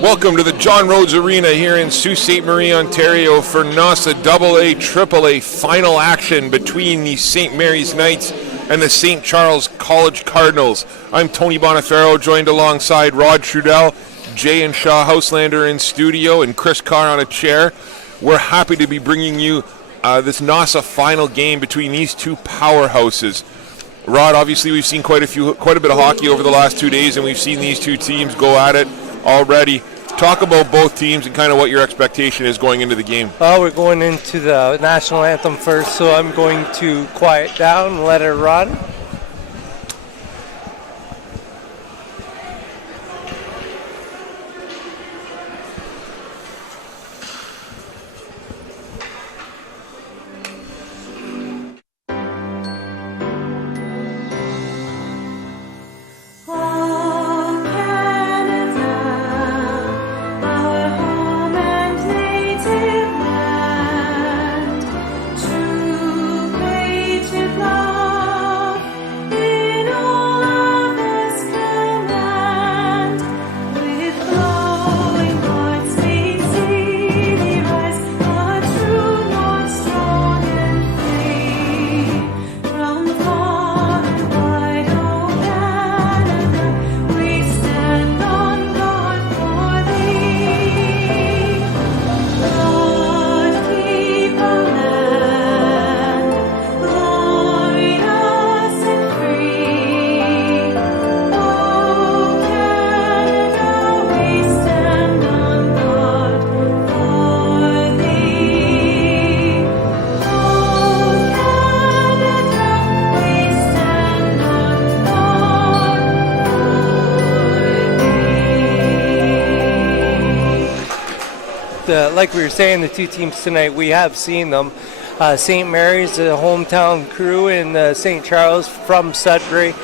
Welcome to the John Rhodes Arena here in Sault Ste. Marie, Ontario for NOSSA AA AAA final action between the St. Mary's Knights and the St. Charles College Cardinals. I'm Tony Bonifero, joined alongside Rod Trudell, Jay and Shaw Houselander in studio, and Chris Carr on a chair. We're happy to be bringing you this NOSSA final game between these two powerhouses. Rod, obviously we've seen quite a bit of hockey over the last 2 days, and we've seen these two teams go at it already. Talk about both teams and kind of what your expectation is going into the game. Well, we're going into the national anthem first, so I'm going to quiet down and let it run. Like we were saying, the two teams tonight, we have seen them. St. Mary's, the hometown crew, and St. Charles from Sudbury.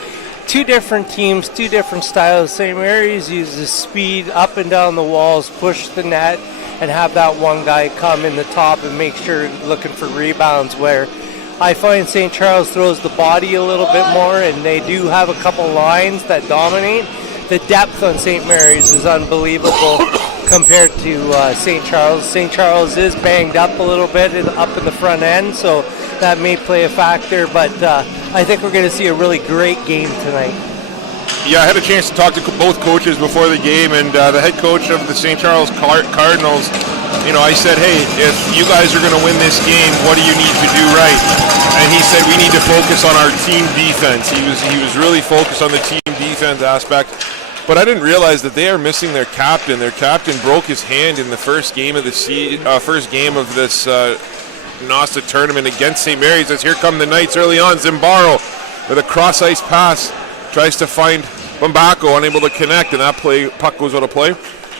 Two different teams, two different styles. St. Mary's uses speed up and down the walls, push the net, and have that one guy come in the top and make sure looking for rebounds, where I find St. Charles throws the body a little bit more, and they do have a couple lines that dominate. The depth on St. Mary's is unbelievable compared to St. Charles. St. Charles is banged up a little bit up in the front end, so that may play a factor, but I think we're going to see a really great game tonight. Yeah, I had a chance to talk to both coaches before the game, and the head coach of the St. Charles Cardinals, I said, hey, if you guys are going to win this game, what do you need to do right? And he said, we need to focus on our team defense. He was really focused on the team defense aspect. But I didn't realize that they are missing their captain. Their captain broke his hand in the first game of this NOSSA tournament against St. Mary's. As here come the Knights early on. Zimbaro with a cross-ice pass tries to find Bambako, unable to connect, and that puck goes out of play.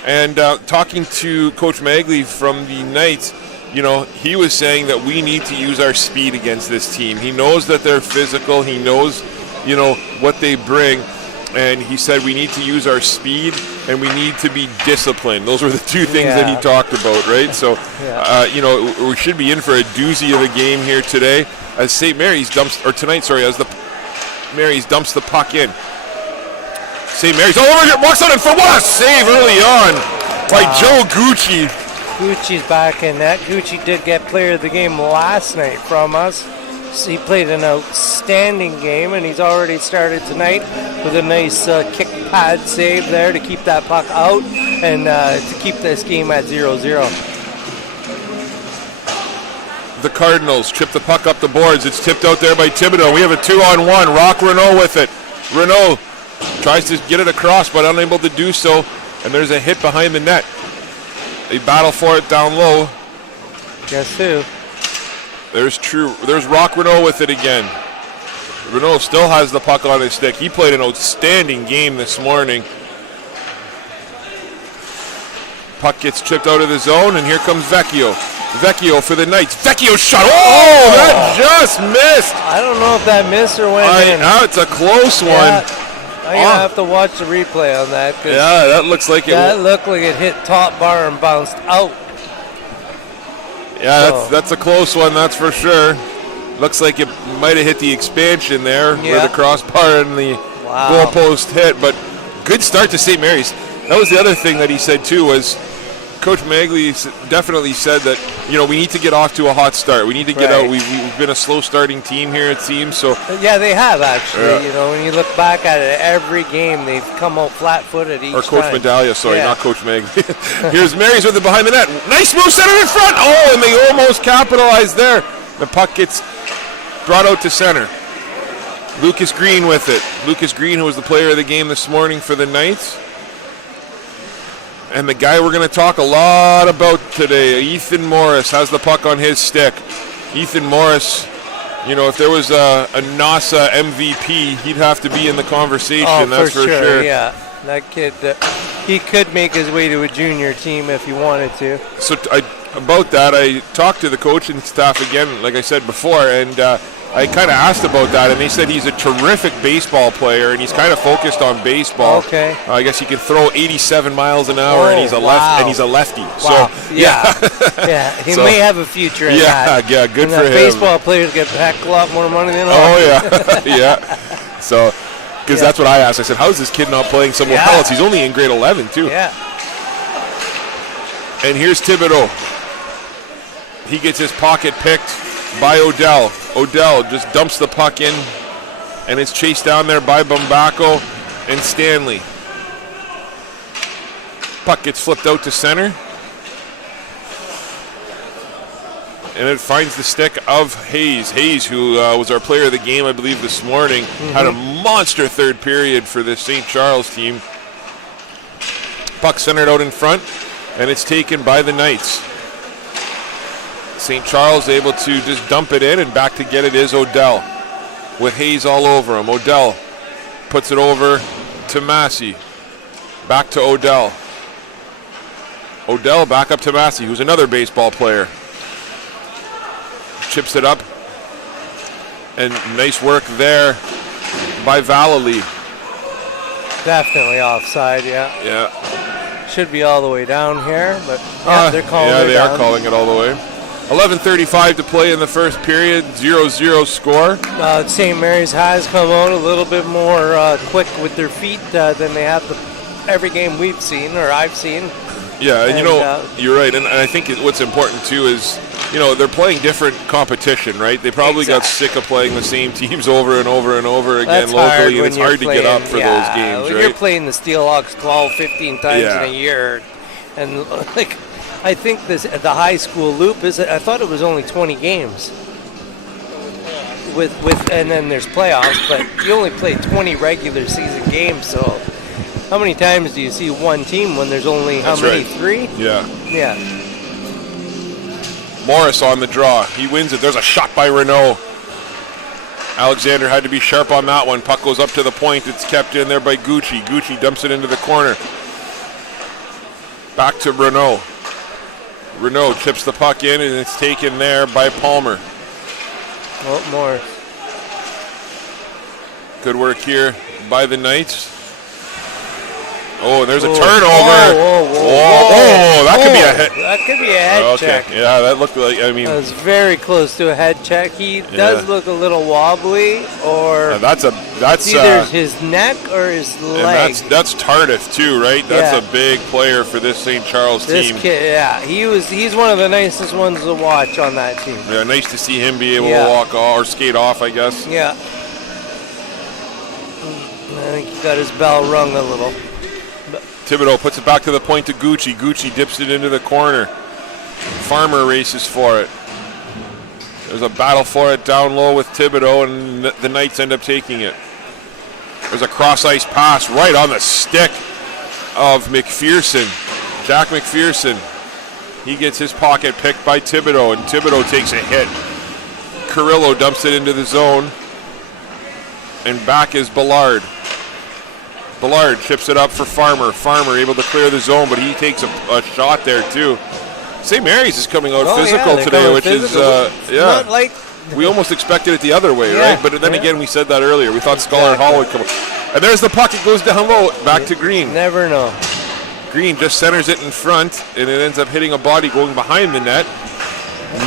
And talking to Coach Magley from the Knights, he was saying that we need to use our speed against this team. He knows that they're physical. He knows, what they bring. And he said we need to use our speed and we need to be disciplined. Those were the two things that he talked about, right? So, we should be in for a doozy of a game here today as St. Mary's as the Mary's dumps the puck in. St. Mary's all over here, walks on it for what a save early on by Joe Gucci. Gucci's back in net. Gucci did get player of the game last night from us. He played an outstanding game, and he's already started tonight with a nice kick pad save there to keep that puck out and to keep this game at 0-0. The Cardinals chip the puck up the boards. It's tipped out there by Thibodeau. We have a 2-on-1. Rock Renault with it. Renault tries to get it across, but unable to do so, and there's a hit behind the net. They battle for it down low. Guess who? There's Rock Renault with it again. Renault still has the puck on his stick. He played an outstanding game this morning. Puck gets chipped out of the zone, and here comes Vecchio. Vecchio for the Knights. Vecchio shot. Oh, that just missed. I don't know if that missed or went in. It's a close one. I'm going to have to watch the replay on that. Yeah, that looks like That looked like it hit top bar and bounced out. Yeah, that's a close one, that's for sure. Looks like it might have hit the expansion there where the crossbar and the goalpost hit, but good start to St. Mary's. That was the other thing that he said too, was Coach Magley definitely said that, we need to get off to a hot start. We need to get out. We've been a slow starting team here, it seems. So yeah, they have actually. When you look back at it, every game they've come out flat-footed each time. Or Coach Medallia, sorry, not Coach Magley. Here's Marys with it behind the net. Nice move, center in front. Oh, and they almost capitalized there. The puck gets brought out to center. Lucas Green with it. Lucas Green, who was the player of the game this morning for the Knights. And the guy we're going to talk a lot about today, Ethan Morris, has the puck on his stick. Ethan Morris, if there was a NOSSA MVP, he'd have to be in the conversation, that's for sure. Yeah, that kid, he could make his way to a junior team if he wanted to. So about that, I talked to the coaching staff again, like I said before, and I kind of asked about that, and they said he's a terrific baseball player, and he's kind of focused on baseball. Okay. I guess he can throw 87 miles an hour, and he's a lefty. Wow. So yeah, he may have a future in that. Yeah, good for him. Baseball players get a heck of a lot more money than hockey. Oh yeah, yeah. So, because that's what I asked. I said, "How's this kid not playing somewhere else? He's only in grade 11 too." Yeah. And here's Thibodeau. He gets his pocket picked by Odell. Odell just dumps the puck in, and it's chased down there by Bumbacco and Stanley. Puck gets flipped out to center, and it finds the stick of Hayes. Hayes, who was our player of the game, I believe, this morning, had a monster third period for the St. Charles team. Puck centered out in front, and it's taken by the Knights. St. Charles able to just dump it in, and back to get it is Odell with Hayes all over him. Odell puts it over to Massey. Back to Odell. Odell back up to Massey, who's another baseball player. Chips it up, and nice work there by Vallely. Definitely offside, yeah. Yeah. Should be all the way down here, but they're calling it down. Yeah, they are calling it all the way. 11:35 to play in the first period, 0-0 score. St. Mary's has come out a little bit more quick with their feet than they have every game we've seen, or I've seen. Yeah, and you're right. And I think what's important, too, is, they're playing different competition, right? They probably got sick of playing the same teams over and over and over again locally, and it's hard to get up for those games, when right? You're playing the Steelhawks 12, 15 times in a year, and, I think the high school loop I thought it was only 20 games. And then there's playoffs, but you only play 20 regular season games, so how many times do you see one team when there's only three? Yeah. Yeah. Morris on the draw. He wins it. There's a shot by Renault. Alexander had to be sharp on that one. Puck goes up to the point. It's kept in there by Gucci. Gucci dumps it into the corner. Back to Renault. Renault chips the puck in, and it's taken there by Palmer. Oh, Morris. Good work here by the Knights. Oh, and there's a turnover. That could be a head. That could be a head check. Yeah, that looked like, that was very close to a head check. He does look a little wobbly, or that's either his neck or his leg. That's Tardif too, right? That's a big player for this St. Charles team. This kid, he's one of the nicest ones to watch on that team. Yeah, nice to see him be able to walk off or skate off, I guess. Yeah. I think he got his bell rung a little. Thibodeau puts it back to the point to Gucci. Gucci dips it into the corner. Farmer races for it. There's a battle for it down low with Thibodeau, and the Knights end up taking it. There's a cross-ice pass right on the stick of McPherson. Jack McPherson. He gets his pocket picked by Thibodeau, and Thibodeau takes a hit. Carrillo dumps it into the zone, and back is Ballard. Ballard chips it up for Farmer. Farmer able to clear the zone, but he takes a shot there too. St. Mary's is coming out physical today, which is not like we almost expected it the other way, right? But then again, we said that earlier. We thought Scholar Hall would come up. And there's the puck. It goes down low, back to Green. Never know. Green just centers it in front, and it ends up hitting a body going behind the net.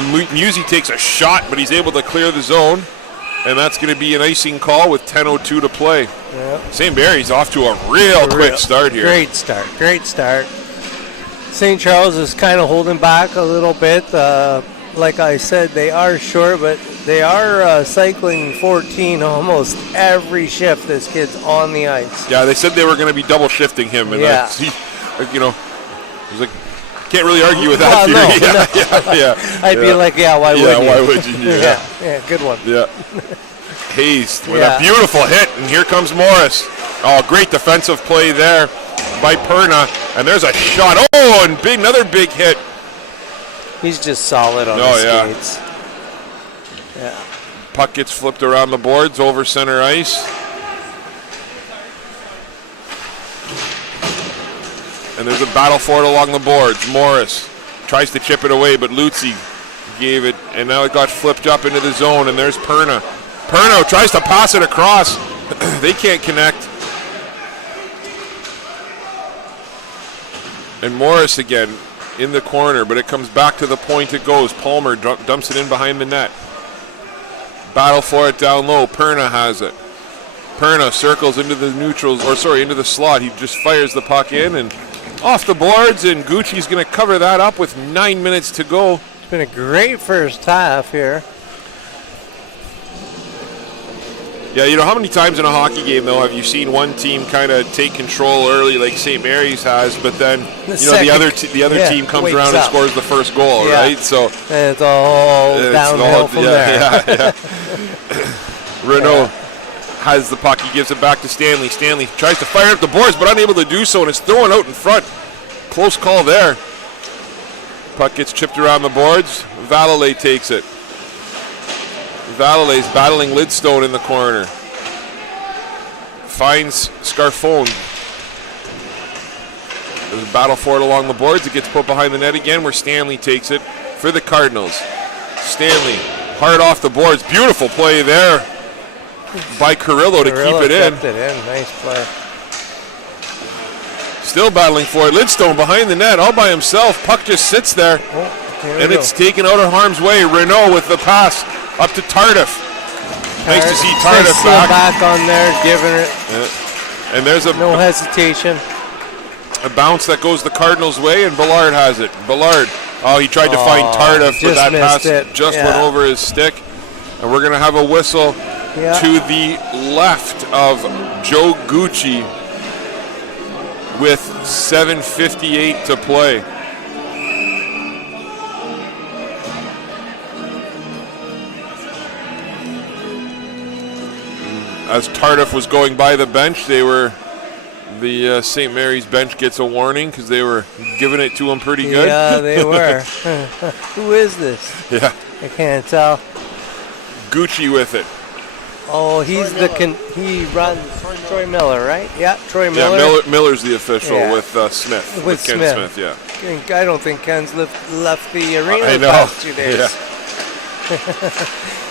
Musi takes a shot, but he's able to clear the zone. And that's going to be an icing call with 10:02 to play. Yep. St. Mary's off to a real quick start here. Great start. St. Charles is kind of holding back a little bit. Like I said, they are short, but they are cycling 14 almost every shift. This kid's on the ice. Yeah, they said they were going to be double shifting him, and you know, I was like, can't really argue with that theory. Yeah. I'd be like, why would you? Yeah, why would you? Yeah, good one. Yeah. Hayes with a beautiful hit, and here comes Morris. Oh, great defensive play there by Perna, and there's a shot. Oh, and another big hit. He's just solid on his skates. Yeah. Puck gets flipped around the boards over center ice. And there's a battle for it along the boards. Morris tries to chip it away, but Lutzi gave it, and now it got flipped up into the zone, and there's Perna. Perna tries to pass it across. They can't connect. And Morris again in the corner, but it comes back to the point it goes. Palmer dumps it in behind the net. Battle for it down low. Perna has it. Perna circles into the into the slot. He just fires the puck in and off the boards, and Gucci's going to cover that up with 9 minutes to go. It's been a great first half here. Yeah, you know, how many times in a hockey game, though, have you seen one team kind of take control early like St. Mary's has, but then the other team comes around and scores the first goal, right? So and it's all downhill from there. Yeah. Renault has the puck. He gives it back to Stanley. Stanley tries to fire up the boards, but unable to do so, and it's thrown out in front. Close call there. Puck gets chipped around the boards. Valalay takes it. Valalay's battling Lidstone in the corner. Finds Scarfone. There's a battle for it along the boards. It gets put behind the net again, where Stanley takes it for the Cardinals. Stanley, hard off the boards. Beautiful play there by Carrillo to keep it in. Nice play. Still battling for it. Lidstone behind the net all by himself. Puck just sits there. And it's taken out of harm's way. Renault with the pass up to Tardif. Nice to see Tardif back on there, giving it. Yeah. And there's no hesitation. A bounce that goes the Cardinals' way, and Ballard has it. Ballard, he tried to find Tardif, but that pass went over his stick. And we're going to have a whistle to the left of Joe Gucci with 7:58 to play. As Tardif was going by the bench, the St. Mary's bench gets a warning because they were giving it to him pretty good. Yeah, they were. Who is this? Yeah. I can't tell. Gucci with it. Oh, he runs Troy Miller, right? Yeah, Troy Miller. Yeah, Miller's the official with Smith. With Ken Smith, yeah. I don't think Ken's left the arena I the know. past 2 days. Yeah.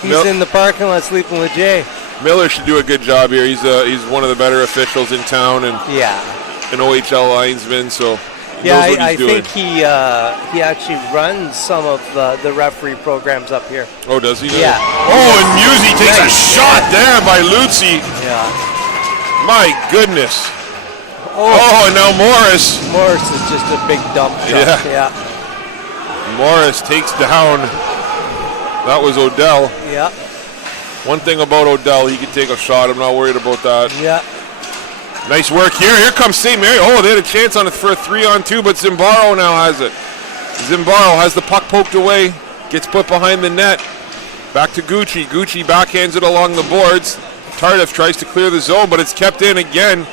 He's in the parking lot sleeping with Jay. Miller should do a good job here. He's one of the better officials in town, and an OHL linesman, so he knows what he's doing. I think he actually runs some of the referee programs up here. Oh, does he? Yeah. Oh, and Musi takes a shot there by Lutzi. Yeah. My goodness. Oh, and now Morris. Morris is just a big dump shot. Yeah. Morris takes down. That was Odell. Yeah. One thing about Odell, he can take a shot. I'm not worried about that. Yeah. Nice work here. Here comes St. Mary. Oh, they had a chance on it for a 3-on-2, but Zimbaro now has it. Zimbaro has the puck poked away. Gets put behind the net. Back to Gucci. Gucci backhands it along the boards. Tardif tries to clear the zone, but it's kept in again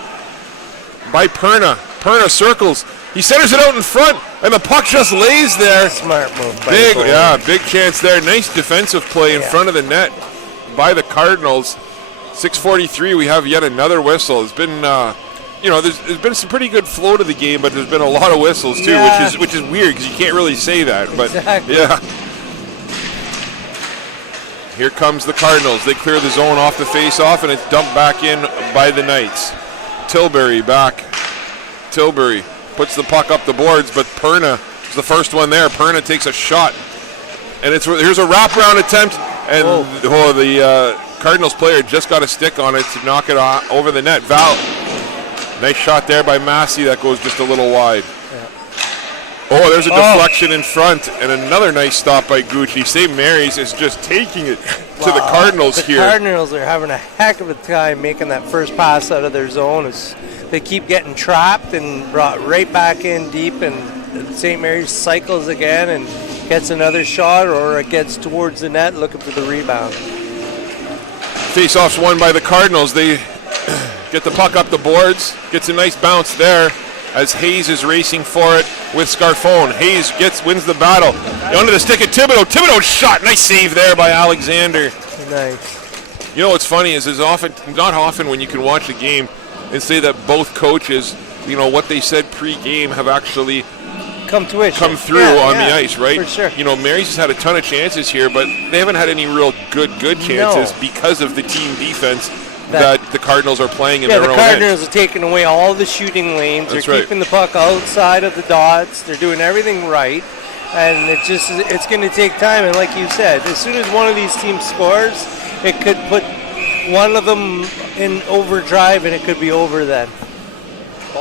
by Perna. Perna circles. He centers it out in front, and the puck just lays there. Smart move by big chance there. Nice defensive play in front of the net by the Cardinals. 6:43, we have yet another whistle. It's been, there's been some pretty good flow to the game, but there's been a lot of whistles too, which is weird because you can't really say that. But here comes the Cardinals. They clear the zone off the face-off, and it's dumped back in by the Knights. Tilbury back. Tilbury puts the puck up the boards, but Perna is the first one there. Perna takes a shot, and here's a wraparound attempt, and Cardinals player just got a stick on it to knock it over the net. Val, nice shot there by Massey. That goes just a little wide. Yeah. Oh, there's a deflection in front, and another nice stop by Gucci. St. Mary's is just taking it to the Cardinals here. The Cardinals are having a heck of a time making that first pass out of their zone. They keep getting trapped and brought right back in deep, and St. Mary's cycles again and gets another shot, or it gets towards the net looking for the rebound. Face-off's won by the Cardinals. They get the puck up the boards, gets a nice bounce there as Hayes is racing for it with Scarfone. Hayes wins the battle. Under the stick of Thibodeau. Thibodeau's shot. Nice save there by Alexander. Nice. You know what's funny is not often when you can watch a game and say that both coaches, you know, what they said pre-game have actually come through on the ice, right? For sure. You know, Mary's has had a ton of chances here, but they haven't had any real good chances because of the team defense that the Cardinals are playing in their own end. The Cardinals are taking away all the shooting lanes. They're keeping the puck outside of the dots. They're doing everything right. And it's going to take time. And like you said, as soon as one of these teams scores, it could put one of them in overdrive, and it could be over then.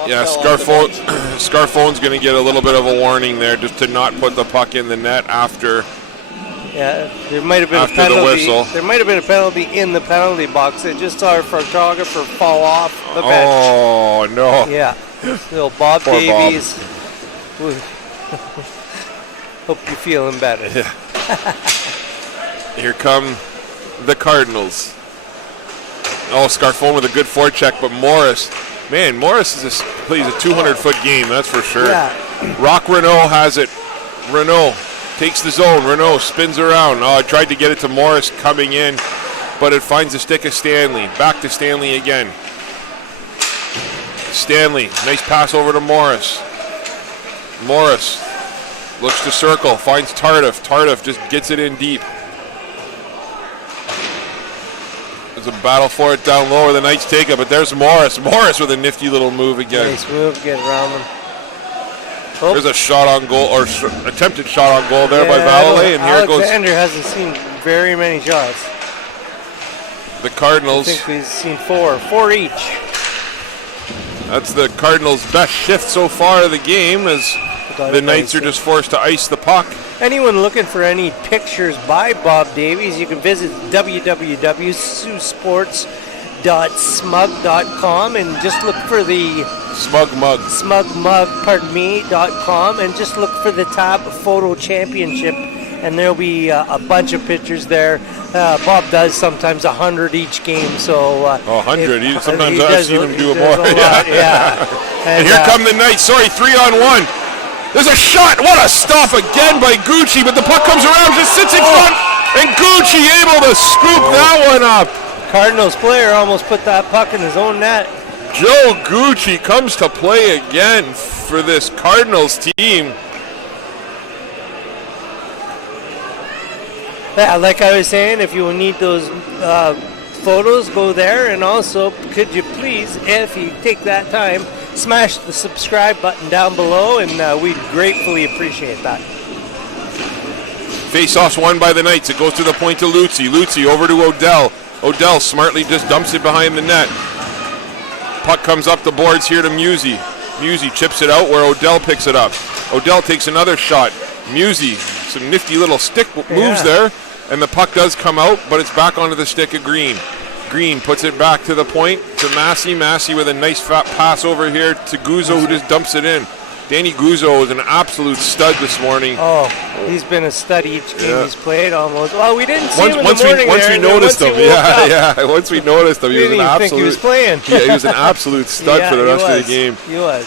Yeah, Scarfone's going to get a little bit of a warning there just to not put the puck in the net after. Yeah, there might have been a penalty. The whistle. There might have been a penalty in the penalty box. They just saw our photographer fall off the bench. Oh no! Yeah, little Bob Poor Davies. Hope you're feeling better. Yeah. Here come the Cardinals. Oh, Scarfone with a good forecheck, but Morris. Man, Morris plays a 200-foot game, that's for sure. Yeah. Rock Renault has it. Renault takes the zone. Renault spins around. Oh, I tried to get it to Morris coming in, but it finds the stick of Stanley. Back to Stanley again. Stanley, nice pass over to Morris. Morris looks to circle, finds Tardif. Tardif just gets it in deep. There's a battle for it down lower. The Knights take it, but there's Morris. Morris with a nifty little move again. Nice move, get around them. Oh. There's a shot on goal, or attempted shot on goal there by Valley, and here it goes. Alexander hasn't seen very many shots. The Cardinals. I think we've seen four each. That's the Cardinals' best shift so far of the game, as the Knights are just forced to ice the puck. Anyone looking for any pictures by Bob Davies, you can visit www.saultsports.smug.com and just look for the smugmug.com and just look for the tab Photo Championship, and there'll be a bunch of pictures there. Bob does sometimes 100 each game, so 100. Sometimes I've seen him do it more. Yeah. And here come the Knights. Sorry, 3-on-1. There's a shot. What a stop again by Gucci, but the puck comes around, just sits in front, and Gucci able to scoop that one up. Cardinals player almost put that puck in his own net. Joe Gucci comes to play again for this Cardinals team. Yeah, like I was saying, if you need those photos, go there. And also, could you please, if you take that time, smash the subscribe button down below, and we'd gratefully appreciate that. Face-off's won by the Knights. It goes to the point to Luzzi. Luzzi over to Odell. Odell smartly just dumps it behind the net. Puck comes up the boards here to Musi. Musi chips it out where Odell picks it up. Odell takes another shot. Musi, some nifty little stick moves there, and the puck does come out, but it's back onto the stick of Green. Green puts it back to the point to Massey. Massey with a nice fat pass over here to Guzzo, who just dumps it in. Danny Guzzo is an absolute stud this morning. Oh, he's been a stud each game he's played almost. Well, we didn't see him in the morning once we noticed him. Once we noticed him, he was an absolute. Think he was playing. He was an absolute stud for the rest of the game. He was.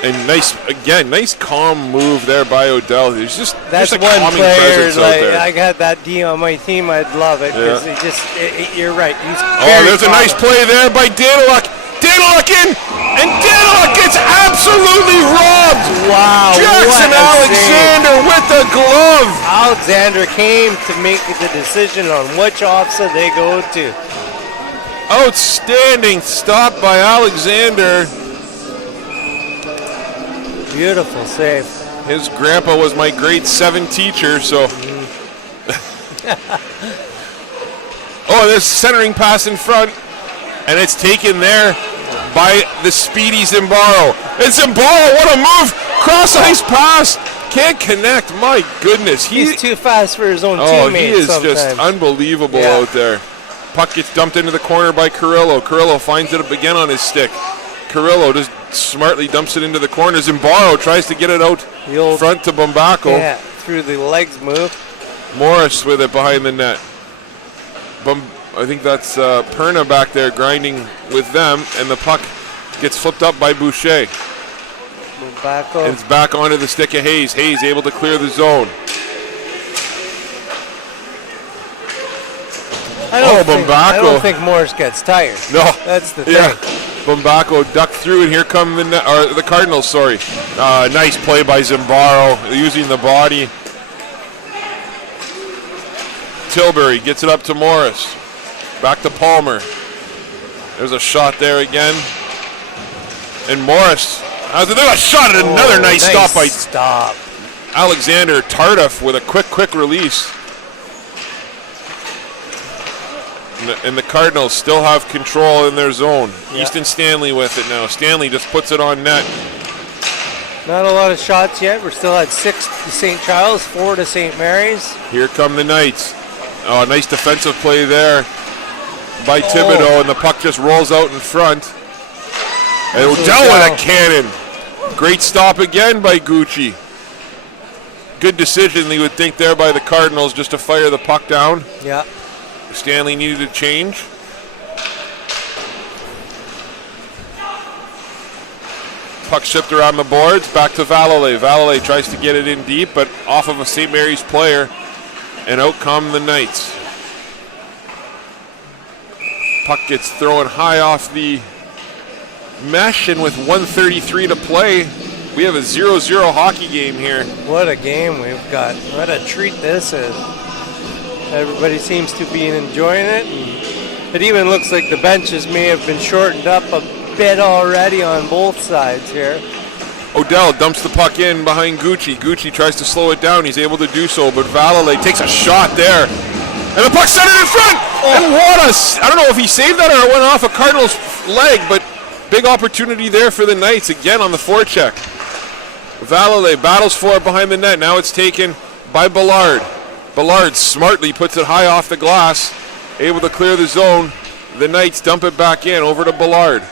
And nice calm move there by Odell. He's just that's a one calming player. presence out there. I got that D on my team. I'd love it because you're right. He's there's a nice play there by Daniluk. Daniluk in, and Daniluk gets absolutely robbed. Wow! Jackson Alexander with the glove. Alexander came to make the decision on which offset they go to. Outstanding stop by Alexander. Beautiful save. His grandpa was my grade 7 teacher, so. Oh, there's centering pass in front, and it's taken there by the speedy Zimbaro. And Zimbaro, what a move! Cross ice pass, can't connect. My goodness, he's too fast for his own teammates. He is sometimes. Just unbelievable out there. Puck gets dumped into the corner by Carrillo. Carrillo finds it up again on his stick. Carrillo just smartly dumps it into the corner. Zimbaro tries to get it out front to Bombako. Yeah, through the legs move. Morris with it behind the net. I think that's Perna back there grinding with them, and the puck gets flipped up by Boucher. Bombako. And it's back onto the stick of Hayes. Hayes able to clear the zone. I don't think Morris gets tired. No. That's the thing. Yeah. Bombako ducked through, and here come the Cardinals, sorry. Nice play by Zimbaro, using the body. Tilbury gets it up to Morris. Back to Palmer. There's a shot there again. And Morris. There's a shot at another nice stop by Alexander Tardif with a quick release. And the Cardinals still have control in their zone. Yeah. Easton Stanley with it now. Stanley just puts it on net. Not a lot of shots yet. We're still at 6 to St. Charles, 4 to St. Mary's. Here come the Knights. Oh, nice defensive play there by Thibodeau, and the puck just rolls out in front. And Odell with a cannon. Great stop again by Gucci. Good decision, you would think, there by the Cardinals just to fire the puck down. Yeah. Stanley needed a change. Puck shipped around the boards, back to Valalay. Valalay tries to get it in deep, but off of a St. Mary's player, and out come the Knights. Puck gets thrown high off the mesh, and with 1:33 to play, we have a 0-0 hockey game here. What a game we've got. What a treat this is. Everybody seems to be enjoying it. And it even looks like the benches may have been shortened up a bit already on both sides here. Odell dumps the puck in behind Gucci. Gucci tries to slow it down. He's able to do so, but Valalay takes a shot there. And the puck centered in front! And I don't know if he saved that or it went off a Cardinals leg, but big opportunity there for the Knights again on the forecheck. Valalay battles for it behind the net. Now it's taken by Ballard. Ballard smartly puts it high off the glass, able to clear the zone. The Knights dump it back in over to Ballard.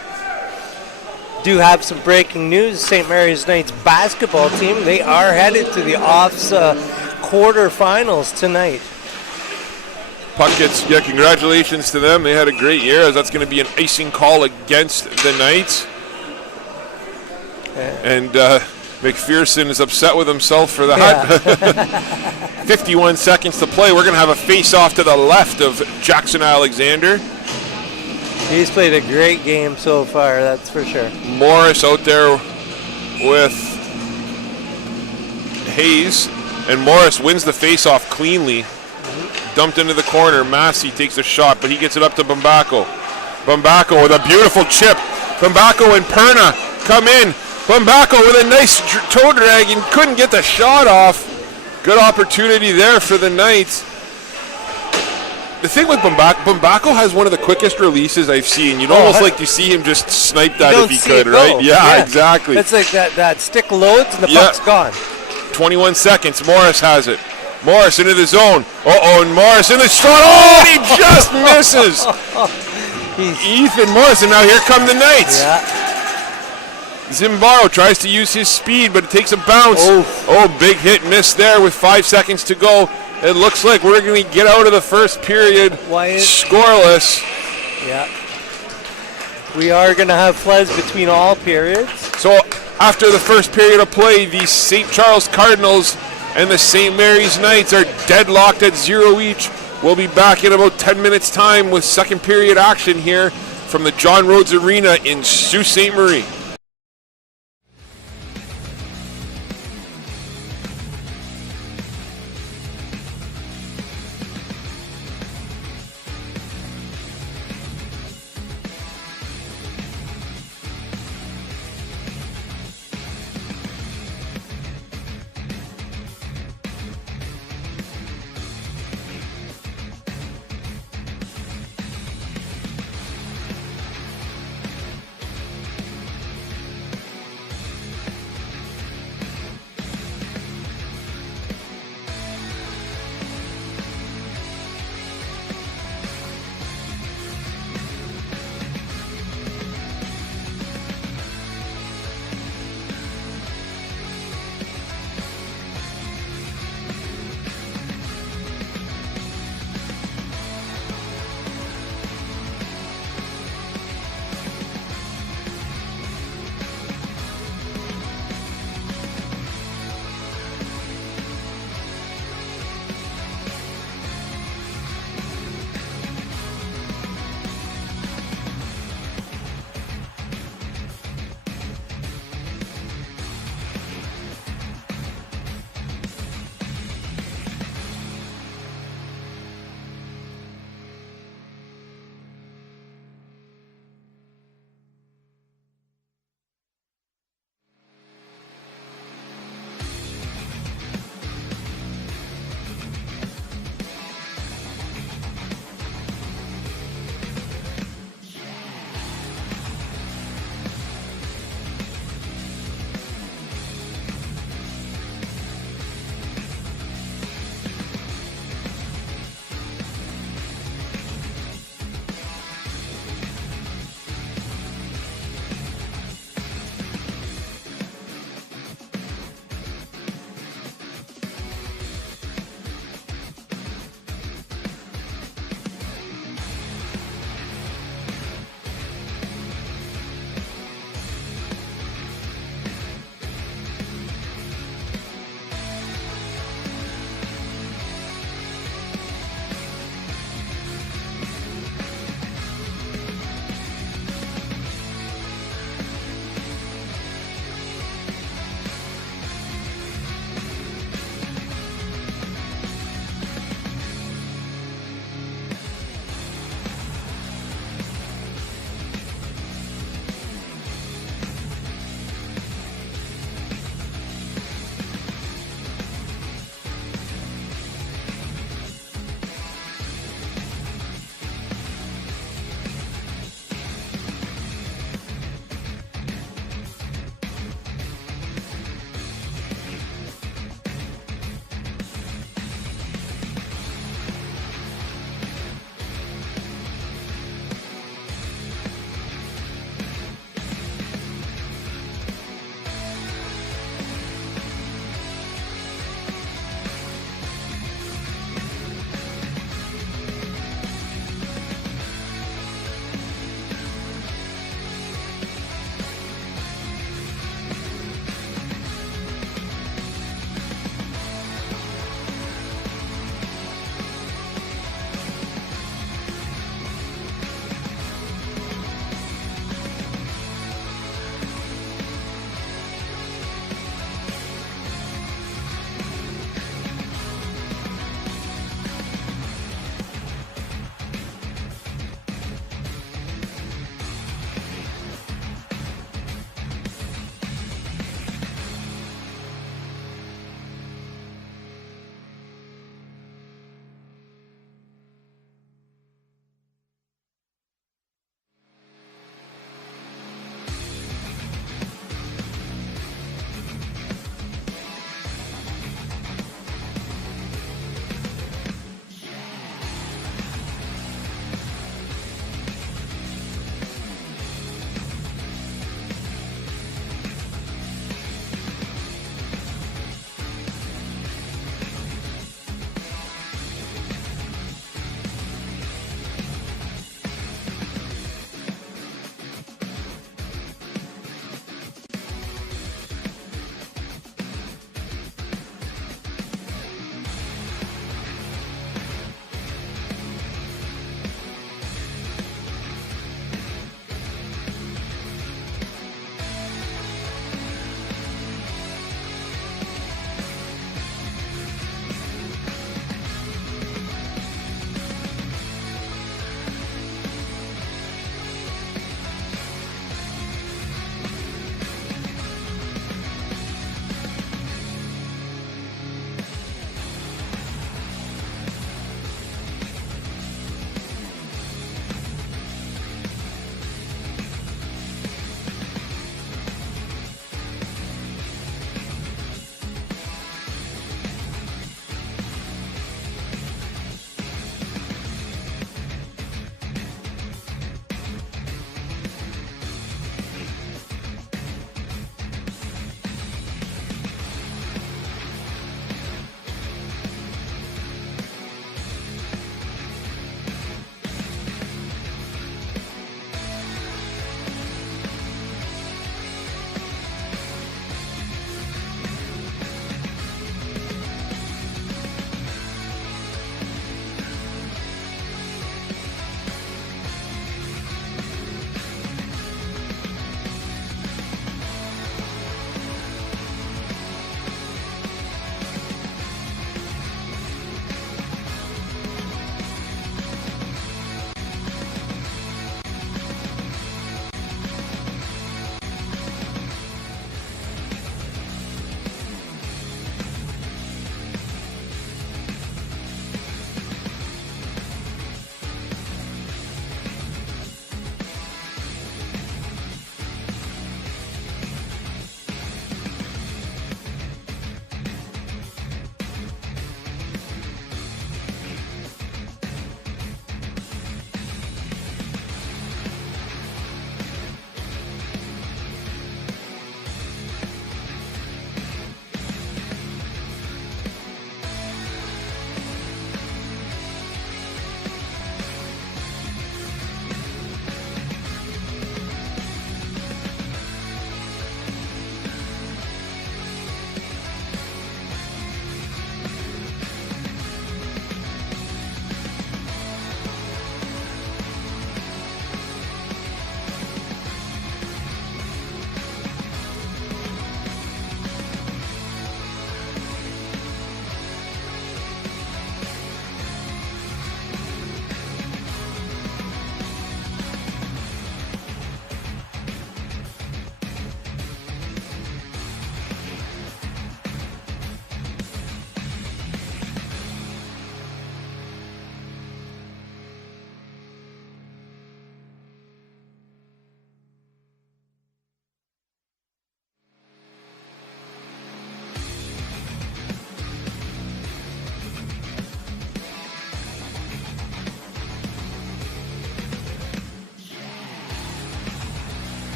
Do have some breaking news. St. Mary's Knights basketball team, they are headed to the OFFS quarterfinals tonight. Puck gets, congratulations to them. They had a great year, as that's going to be an icing call against the Knights. And McPherson is upset with himself for that. Yeah. 51 seconds to play. We're going to have a face-off to the left of Jackson Alexander. He's played a great game so far, that's for sure. Morris out there with Hayes, and Morris wins the face-off cleanly. Dumped into the corner. Massey takes a shot, but he gets it up to Bombako. Bombako with a beautiful chip. Bombako and Perna come in. Bombako with a nice toe drag and couldn't get the shot off. Good opportunity there for the Knights. The thing with Bombako has one of the quickest releases I've seen. You'd almost like to see him just snipe that if he could, right? Yeah, exactly. It's like that stick loads and the puck's gone. 21 seconds. Morris has it. Morris into the zone. And Morris in the shot. Oh, and he just misses. Ethan Morris, and now here come the Knights. Yeah. Zimbaro tries to use his speed, but it takes a bounce. Big hit miss there with 5 seconds to go. It looks like we're going to get out of the first period scoreless. Yeah. We are going to have floods between all periods. So after the first period of play, the St. Charles Cardinals and the St. Mary's Knights are deadlocked at 0 each. We'll be back in about 10 minutes' time with second period action here from the John Rhodes Arena in Sault Ste. Marie.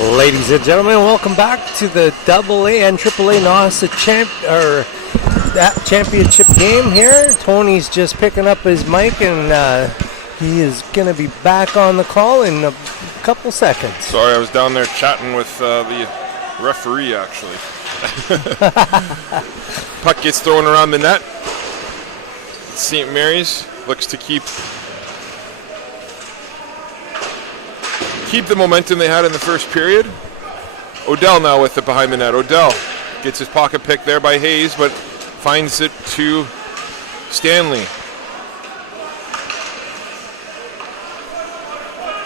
Ladies and gentlemen, welcome back to the AA and AAA NOSSA championship game here. Tony's just picking up his mic, and he is going to be back on the call in a couple seconds. Sorry, I was down there chatting with the referee, actually. Puck gets thrown around the net. St. Mary's looks to keep the momentum they had in the first period. Odell now with it behind the net. Odell gets his pocket pick there by Hayes, but finds it to Stanley.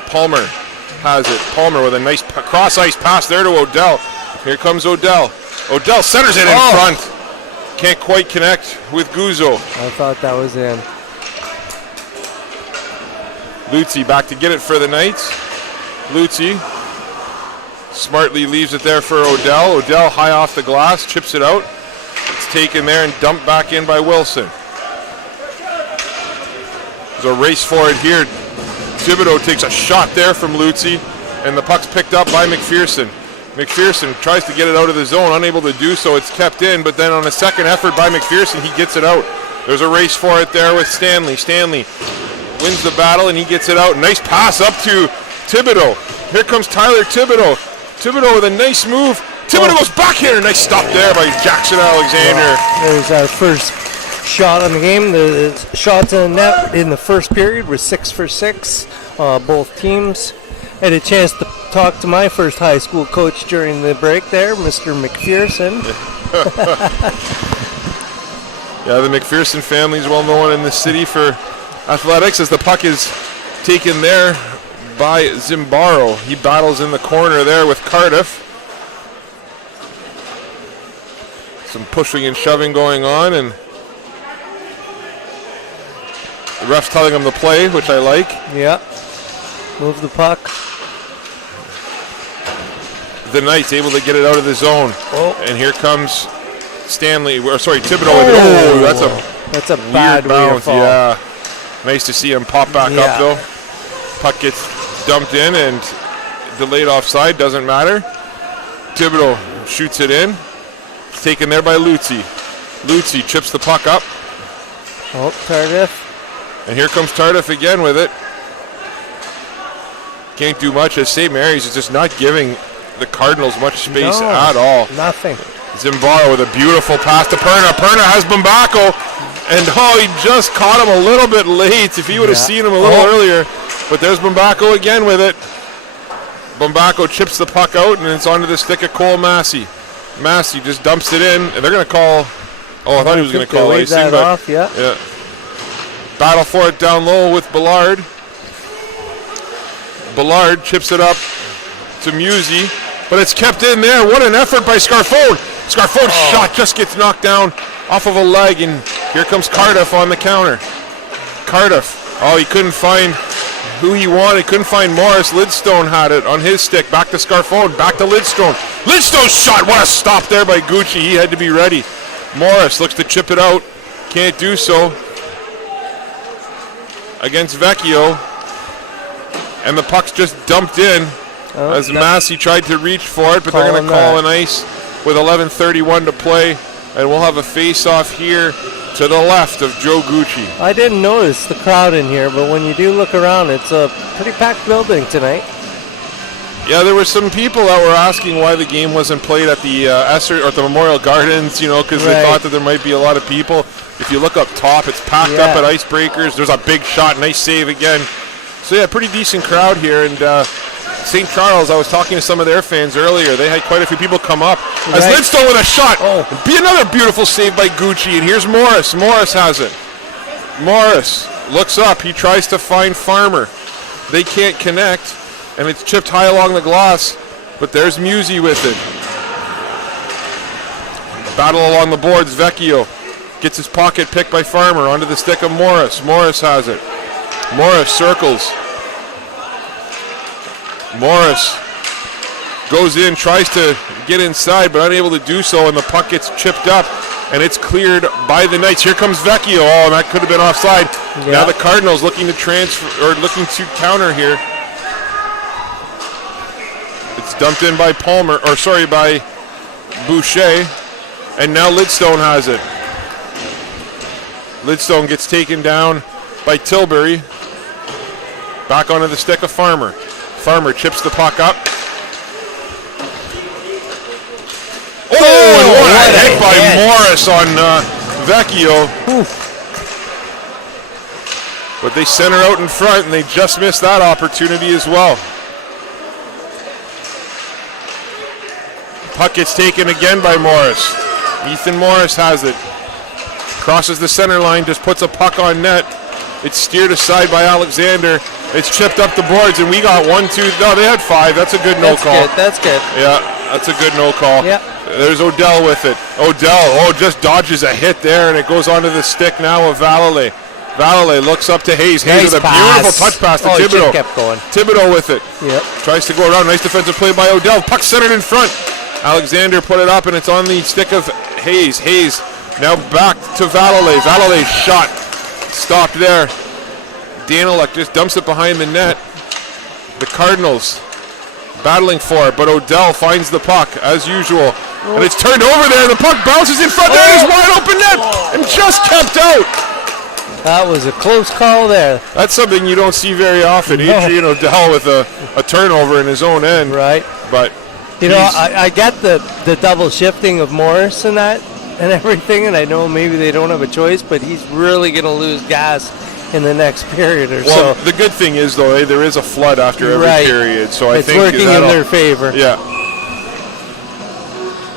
Palmer has it. Palmer with a nice cross-ice pass there to Odell. Here comes Odell. Odell centers it in front. Can't quite connect with Guzzo. I thought that was in. Lutzi back to get it for the Knights. Lutzi smartly leaves it there for Odell. Odell high off the glass, chips it out. It's taken there and dumped back in by Wilson. There's a race for it here. Thibodeau takes a shot there from Lutzi, and the puck's picked up by McPherson. McPherson tries to get it out of the zone, unable to do so. It's kept in, but then on a second effort by McPherson, he gets it out. There's a race for it there with Stanley. Stanley wins the battle, and he gets it out. Nice pass up to Thibodeau. Here comes Tyler Thibodeau. Thibodeau with a nice move. Thibodeau goes back here. Nice stop there by Jackson Alexander. There's our first shot on the game. The shots in the net in the first period were 6 for 6. Both teams had a chance to talk to my first high school coach during the break there, Mr. McPherson. Yeah, the McPherson family is well known in the city for athletics, as the puck is taken there by Zimbaro. He battles in the corner there with Cardiff. Some pushing and shoving going on, and the ref's telling him to play, which I like. Yeah. Move the puck. The Knights able to get it out of the zone. Oh. And here comes Stanley, Thibodeau with it. That's a weird bad bounce. fall. Yeah. Nice to see him pop back up though. Puck gets dumped in and delayed offside, doesn't matter. Thibodeau shoots it in. It's taken there by Lutzi. Lutzi chips the puck up. Oh, Tardif. And here comes Tardif again with it. Can't do much, as St. Mary's is just not giving the Cardinals much space at all. Nothing. Zimbaro with a beautiful pass to Perna. Perna has Bumbacco, and he just caught him a little bit late. If he would have seen him a little earlier. But there's Bumbacco again with it. Bumbacco chips the puck out, and it's onto the stick of Cole Massey. Massey just dumps it in, and they're going to call. Oh, I thought he was going to call icing. That off, yeah. Battle for it down low with Ballard. Ballard chips it up to Musey, but it's kept in there. What an effort by Scarfone. Scarfone's shot just gets knocked down off of a leg, and here comes Cardiff on the counter. Cardiff, he couldn't find who he wanted. Couldn't find Morris. Lidstone had it on his stick. Back to Scarfone. Back to Lidstone. Lidstone's shot. What a stop there by Gucci. He had to be ready. Morris looks to chip it out. Can't do so against Vecchio. And the puck's just dumped in as Massey tried to reach for it, but they're going to call an ice with 11:31 to play. And we'll have a face-off here to the left of Joe Gucci. I didn't notice the crowd in here, but when you do look around, it's a pretty packed building tonight. Yeah, there were some people that were asking why the game wasn't played at the Esser or at the Memorial Gardens, because they thought that there might be a lot of people. If you look up top, it's packed up at Icebreakers. There's a big shot, nice save again. So yeah, pretty decent crowd here. And St. Charles, I was talking to some of their fans earlier. They had quite a few people come up. As Lidstone with a shot. Be another beautiful save by Gucci. And here's Morris. Morris has it. Morris looks up. He tries to find Farmer. They can't connect. And it's chipped high along the glass. But there's Musey with it. Battle along the boards. Vecchio gets his pocket picked by Farmer onto the stick of Morris. Morris has it. Morris circles. Morris goes in, tries to get inside, but unable to do so, and the puck gets chipped up, and it's cleared by the Knights. Here comes Vecchio. And that could have been offside. Yeah. Now the Cardinals looking to transfer, or looking to counter here. It's dumped in by by Boucher. And now Lidstone has it. Lidstone gets taken down by Tilbury. Back onto the stick of Farmer. Farmer chips the puck up. And what a hit by Morris on Vecchio. But they center out in front, and they just missed that opportunity as well. Puck gets taken again by Morris. Ethan Morris has it. Crosses the center line, just puts a puck on net. It's steered aside by Alexander. It's chipped up the boards, and we got 1, 2. No, they had 5. That's a good no call. That's good. Yeah, that's a good no call. Yeah. There's Odell with it. Odell, just dodges a hit there, and it goes onto the stick now of Valalay. Valalay looks up to Hayes. Hayes with a beautiful touch pass to Thibodeau. Kept going. Thibodeau with it. Yep. Tries to go around. Nice defensive play by Odell. Puck centered in front. Alexander put it up, and it's on the stick of Hayes. Hayes now back to Valalay. Valalay's shot stopped there. Daniluk just dumps it behind the net. The Cardinals battling for it, but Odell finds the puck as usual. And it's turned over there. The puck bounces in front. There it is, wide open net, and just kept out. That was a close call there. That's something you don't see very often. No. Adrian Odell with a turnover in his own end. Right. But you know, I get the double shifting of Morris and that and everything, and I know maybe they don't have a choice, but he's really going to lose gas in the next period or so. Well, the good thing is, though, there is a flood after every period, so I think it's working in their favor. Yeah.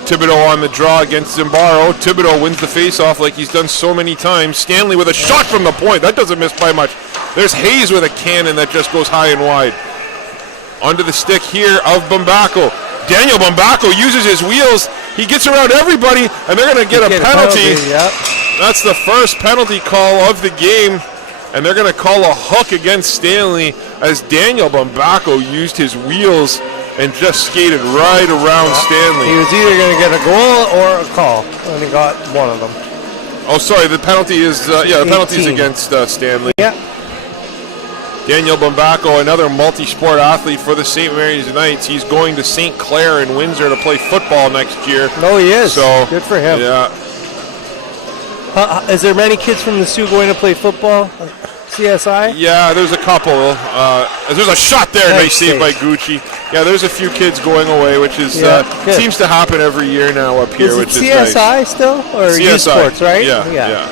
Thibodeau on the draw against Zimbaro. Thibodeau wins the face-off like he's done so many times. Stanley with a shot from the point. That doesn't miss by much. There's Hayes with a cannon that just goes high and wide. Onto the stick here of Bumbacco. Daniel Bumbacco uses his wheels. He gets around everybody, and they're going to get a penalty. Yep. That's the first penalty call of the game, and they're going to call a hook against Stanley as Daniel Bumbacco used his wheels and just skated right around Stanley. He was either going to get a goal or a call, and he got one of them. Oh, sorry, the penalty is the penalty is against Stanley. Yeah. Daniel Bumbacco, another multi-sport athlete for the St. Mary's Knights. He's going to St. Clair in Windsor to play football next year. No, he is. So good for him. Yeah. Is there many kids from the Sioux going to play football? CSI? Yeah, there's a couple. There's a shot there. Nice save by Gucci. Yeah, there's a few kids going away, which is seems to happen every year now up here, which is nice. CSI still? Or CSI. Sports, right? Yeah.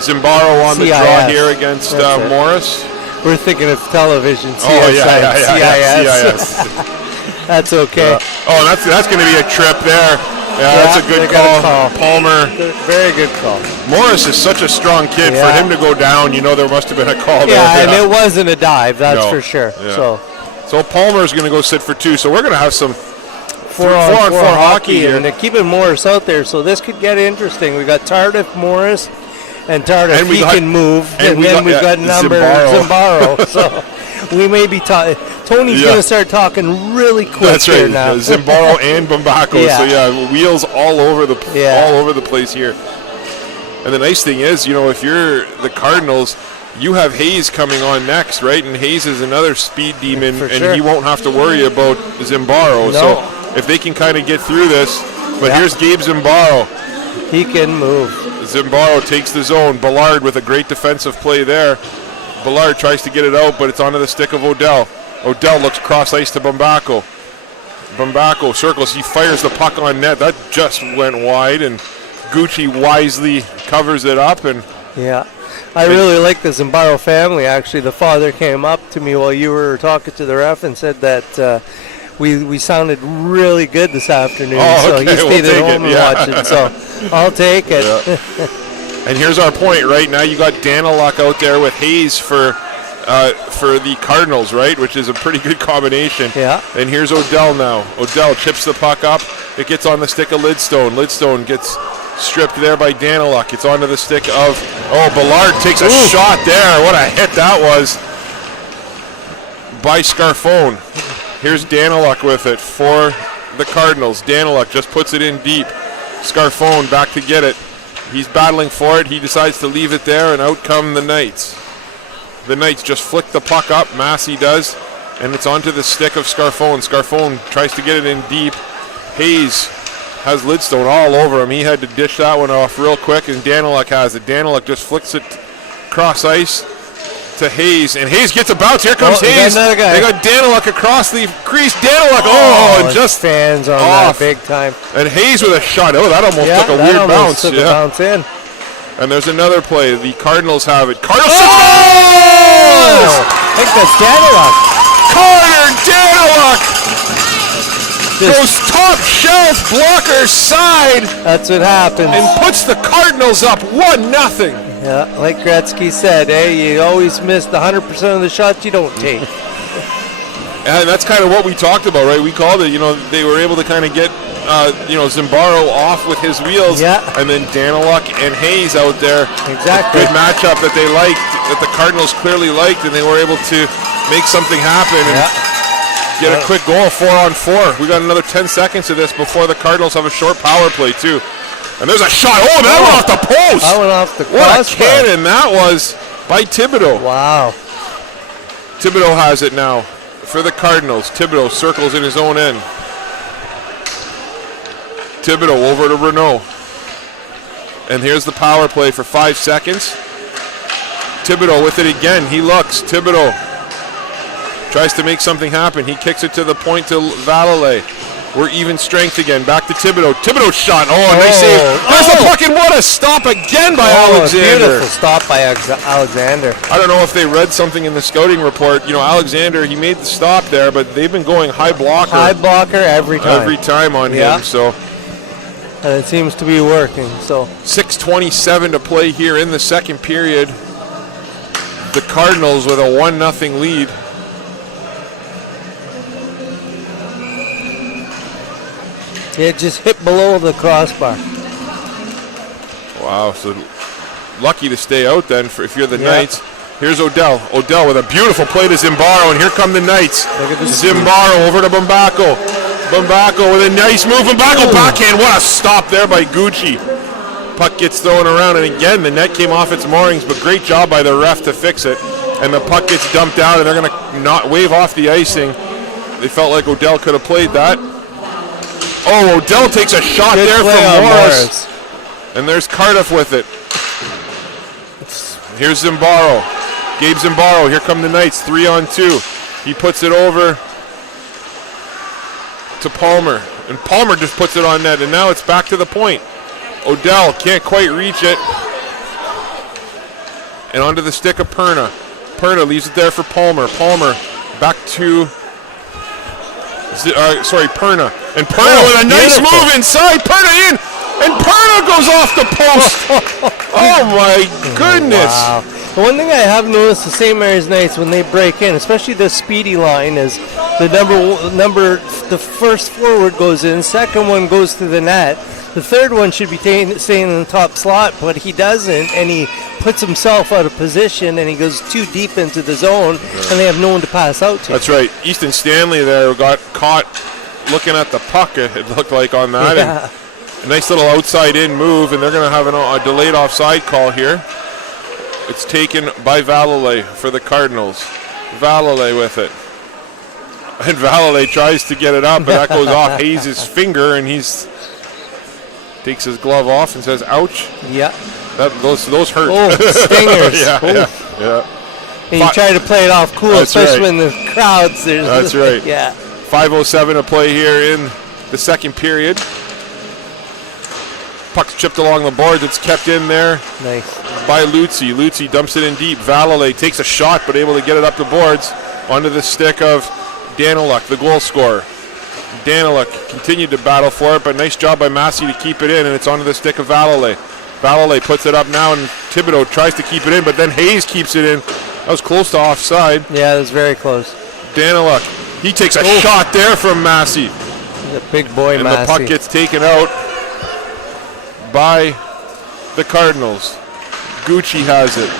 Zimbaro on the draw here against Morris. We're thinking of television. CSI. Oh, yeah. CIS. That's okay. Oh, that's going to be a trip there. Yeah, that's a good call. Palmer. Very good call. Morris is such a strong kid. For him to go down, there must have been a call there. Yeah, and it wasn't a dive, that's for sure. Yeah. So Palmer's going to go sit for 2. So we're going to have some 4-on-4 hockey here. And they're keeping Morris out there, so this could get interesting. We got Tardif, Morris, and Tardif, he can move. And then we've got number Zimbaro. So we may be Tony's going to start talking really quick. That's right. Now. Zimbaro and Bumbacco. So wheels all over the place here. And the nice thing is, if you're the Cardinals, you have Hayes coming on next, right? And Hayes is another speed demon, he won't have to worry about Zimbaro. No. So if they can kind of get through this, but here's Gabe Zimbaro. He can move. Zimbaro takes the zone. Ballard with a great defensive play there. Ballard tries to get it out, but it's onto the stick of Odell. Odell looks cross ice to Bumbacco. Bumbacco circles. He fires the puck on net. That just went wide, and Gucci wisely covers it up. And I really like the Zimbaro family. Actually, the father came up to me while you were talking to the ref and said that we sounded really good this afternoon. So he stayed at home and watched it. So I'll take it. Yeah. And here's our point, right? Now you got Daniluk out there with Hayes for the Cardinals, right? Which is a pretty good combination. Yeah. And here's Odell now. Odell chips the puck up. It gets on the stick of Lidstone. Lidstone gets stripped there by Daniluk. It's onto the stick of, Ballard takes a shot there. What a hit that was by Scarfone. Here's Daniluk with it for the Cardinals. Daniluk just puts it in deep. Scarfone back to get it. He's battling for it. He decides to leave it there, and out come the Knights. the Knights just flick the puck up. Massey does, and it's onto the stick of Scarfone. Scarfone tries to get it in deep. Hayes has Lidstone all over him. He had to dish that one off real quick, and Daniluk has it. Daniluk just flicks it cross ice to Hayes, and Hayes gets a bounce. Here comes Hayes. They got Daniluk across the crease. Daniluk, just fans on off. That big time. And Hayes with a shot. Oh, that almost took a weird bounce. Took a bounce in. And there's another play. The Cardinals have it. Cardinals. I think that's Daniluk. Carter Daniluk goes top shelf blocker side. That's what happens. And puts the Cardinals up 1-0. Yeah, like Gretzky said, you always miss the 100% of the shots you don't take. And that's kind of what we talked about, right? We called it, they were able to kind of get, Zimbaro off with his wheels. Yeah. And then Daniluk and Hayes out there. Exactly. Good matchup that they liked, that the Cardinals clearly liked, and they were able to make something happen and get a quick goal, 4-on-4. We got another 10 seconds of this before the Cardinals have a short power play, too. And there's a shot. Oh, that went off the post. That went off the crossbar. What a cannon that was by Thibodeau. Wow. Thibodeau has it now for the Cardinals. Thibodeau circles in his own end. Thibodeau over to Renault. And here's the power play for 5 seconds. Thibodeau with it again. He looks. Thibodeau tries to make something happen. He kicks it to the point to Vallée. We're even strength again. Back to Thibodeau. Thibodeau's shot. Nice save. There's the puck, and what a stop again by Alexander. Beautiful stop by Alexander. I don't know if they read something in the scouting report. Alexander, he made the stop there, but they've been going high blocker. High blocker every time. Every time on him. So. And it seems to be working. So 6:27 to play here in the second period. The Cardinals with a 1-0 lead. It just hit below the crossbar. Wow, so lucky to stay out then if you're the Knights. Here's Odell. Odell with a beautiful play to Zimbaro, and here come the Knights. Zimbaro over to Bumbako. Bumbako with a nice move. Bumbako backhand. What a stop there by Gucci. Puck gets thrown around, and again, the net came off its moorings, but great job by the ref to fix it. And the puck gets dumped out, and they're going to not wave off the icing. They felt like Odell could have played that. Oh, Odell takes a shot there from Morris. And there's Cardiff with it. Here's Zimbaro. Gabe Zimbaro. Here come the Knights. 3-on-2. He puts it over to Palmer. And Palmer just puts it on net. And now it's back to the point. Odell can't quite reach it. And onto the stick of Perna. Perna leaves it there for Palmer. Palmer back to... Perna. And Perna with a nice move inside. Perna in. And Perna goes off the post. Oh, my goodness. Wow. The one thing I have noticed the St. Mary's Knights when they break in, especially the speedy line, is the the first forward goes in, second one goes to the net. The third one should be staying in the top slot, but he doesn't, and he puts himself out of position, and he goes too deep into the zone, and they have no one to pass out to. That's right. Easton Stanley there got caught looking at the puck, it looked like, on that. Yeah. And a nice little outside-in move, and they're going to have a delayed offside call here. It's taken by Vallée for the Cardinals. Vallée with it. And Vallée tries to get it up, but that goes off Hayes' finger, and he's... takes his glove off and says, ouch. Yeah. Those hurt. Oh, stingers. yeah. And you try to play it off cool, That's especially right. when the crowd's there. That's right. Yeah. 5:07 to play here in the second period. Puck's chipped along the boards. It's kept in there. Nice. By Lutzi. Lutzi dumps it in deep. Vallée takes a shot, but able to get it up the boards onto the stick of Daniluk, the goal scorer. Daniluk continued to battle for it, but nice job by Massey to keep it in, and it's onto the stick of Vallée. Vallée puts it up now, and Thibodeau tries to keep it in, but then Hayes keeps it in. That was close to offside. Yeah, it was very close. Daniluk, he takes a shot there from Massey. He's a big boy, and Massey. The puck gets taken out by the Cardinals. Gucci has it.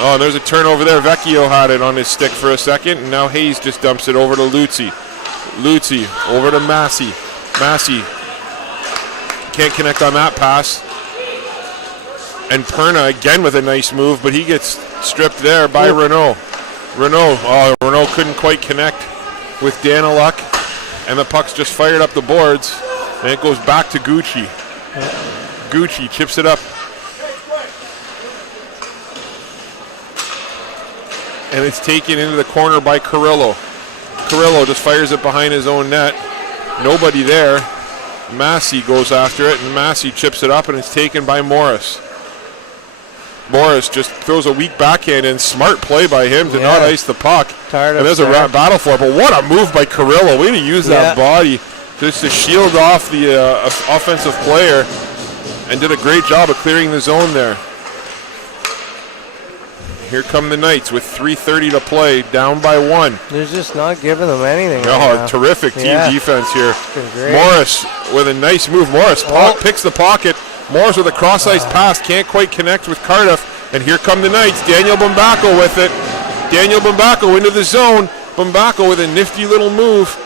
Oh, there's a turnover there. Vecchio had it on his stick for a second, and now Hayes just dumps it over to Lutzi. Lutzi over to Massey. Massey can't connect on that pass. And Perna again with a nice move, but he gets stripped there by Renault. Renault couldn't quite connect with Daniluk, and the puck's just fired up the boards, and it goes back to Gucci. Gucci chips it up. And it's taken into the corner by Carrillo. Carrillo just fires it behind his own net. Nobody there. Massey goes after it, and Massey chips it up, and it's taken by Morris. Morris just throws a weak backhand in. Smart play by him to not ice the puck. And there's a battle for it, but what a move by Carrillo. Way to use that body just to shield off the offensive player, and did a great job of clearing the zone there. Here come the Knights with 3:30 to play, down by 1. They're just not giving them anything. Terrific team defense here. Morris with a nice move. Morris picks the pocket. Morris with a cross-ice pass, can't quite connect with Cardiff. And here come the Knights. Daniel Bumbacco with it. Daniel Bumbacco into the zone. Bumbacco with a nifty little move.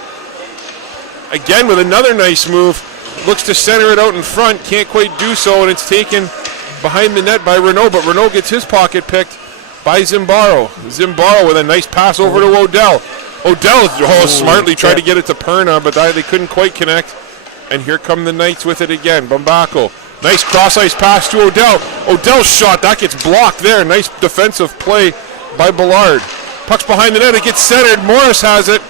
Again with another nice move. Looks to center it out in front, can't quite do so, and it's taken behind the net by Renault, but Renault gets his pocket picked by Zimbaro. Zimbaro with a nice pass over to Odell. Odell smartly tried to get it to Perna, but they couldn't quite connect. And here come the Knights with it again. Bumbacco. Nice cross-ice pass to Odell. Odell's shot, that gets blocked there. Nice defensive play by Ballard. Puck's behind the net, it gets centered. Morris has it.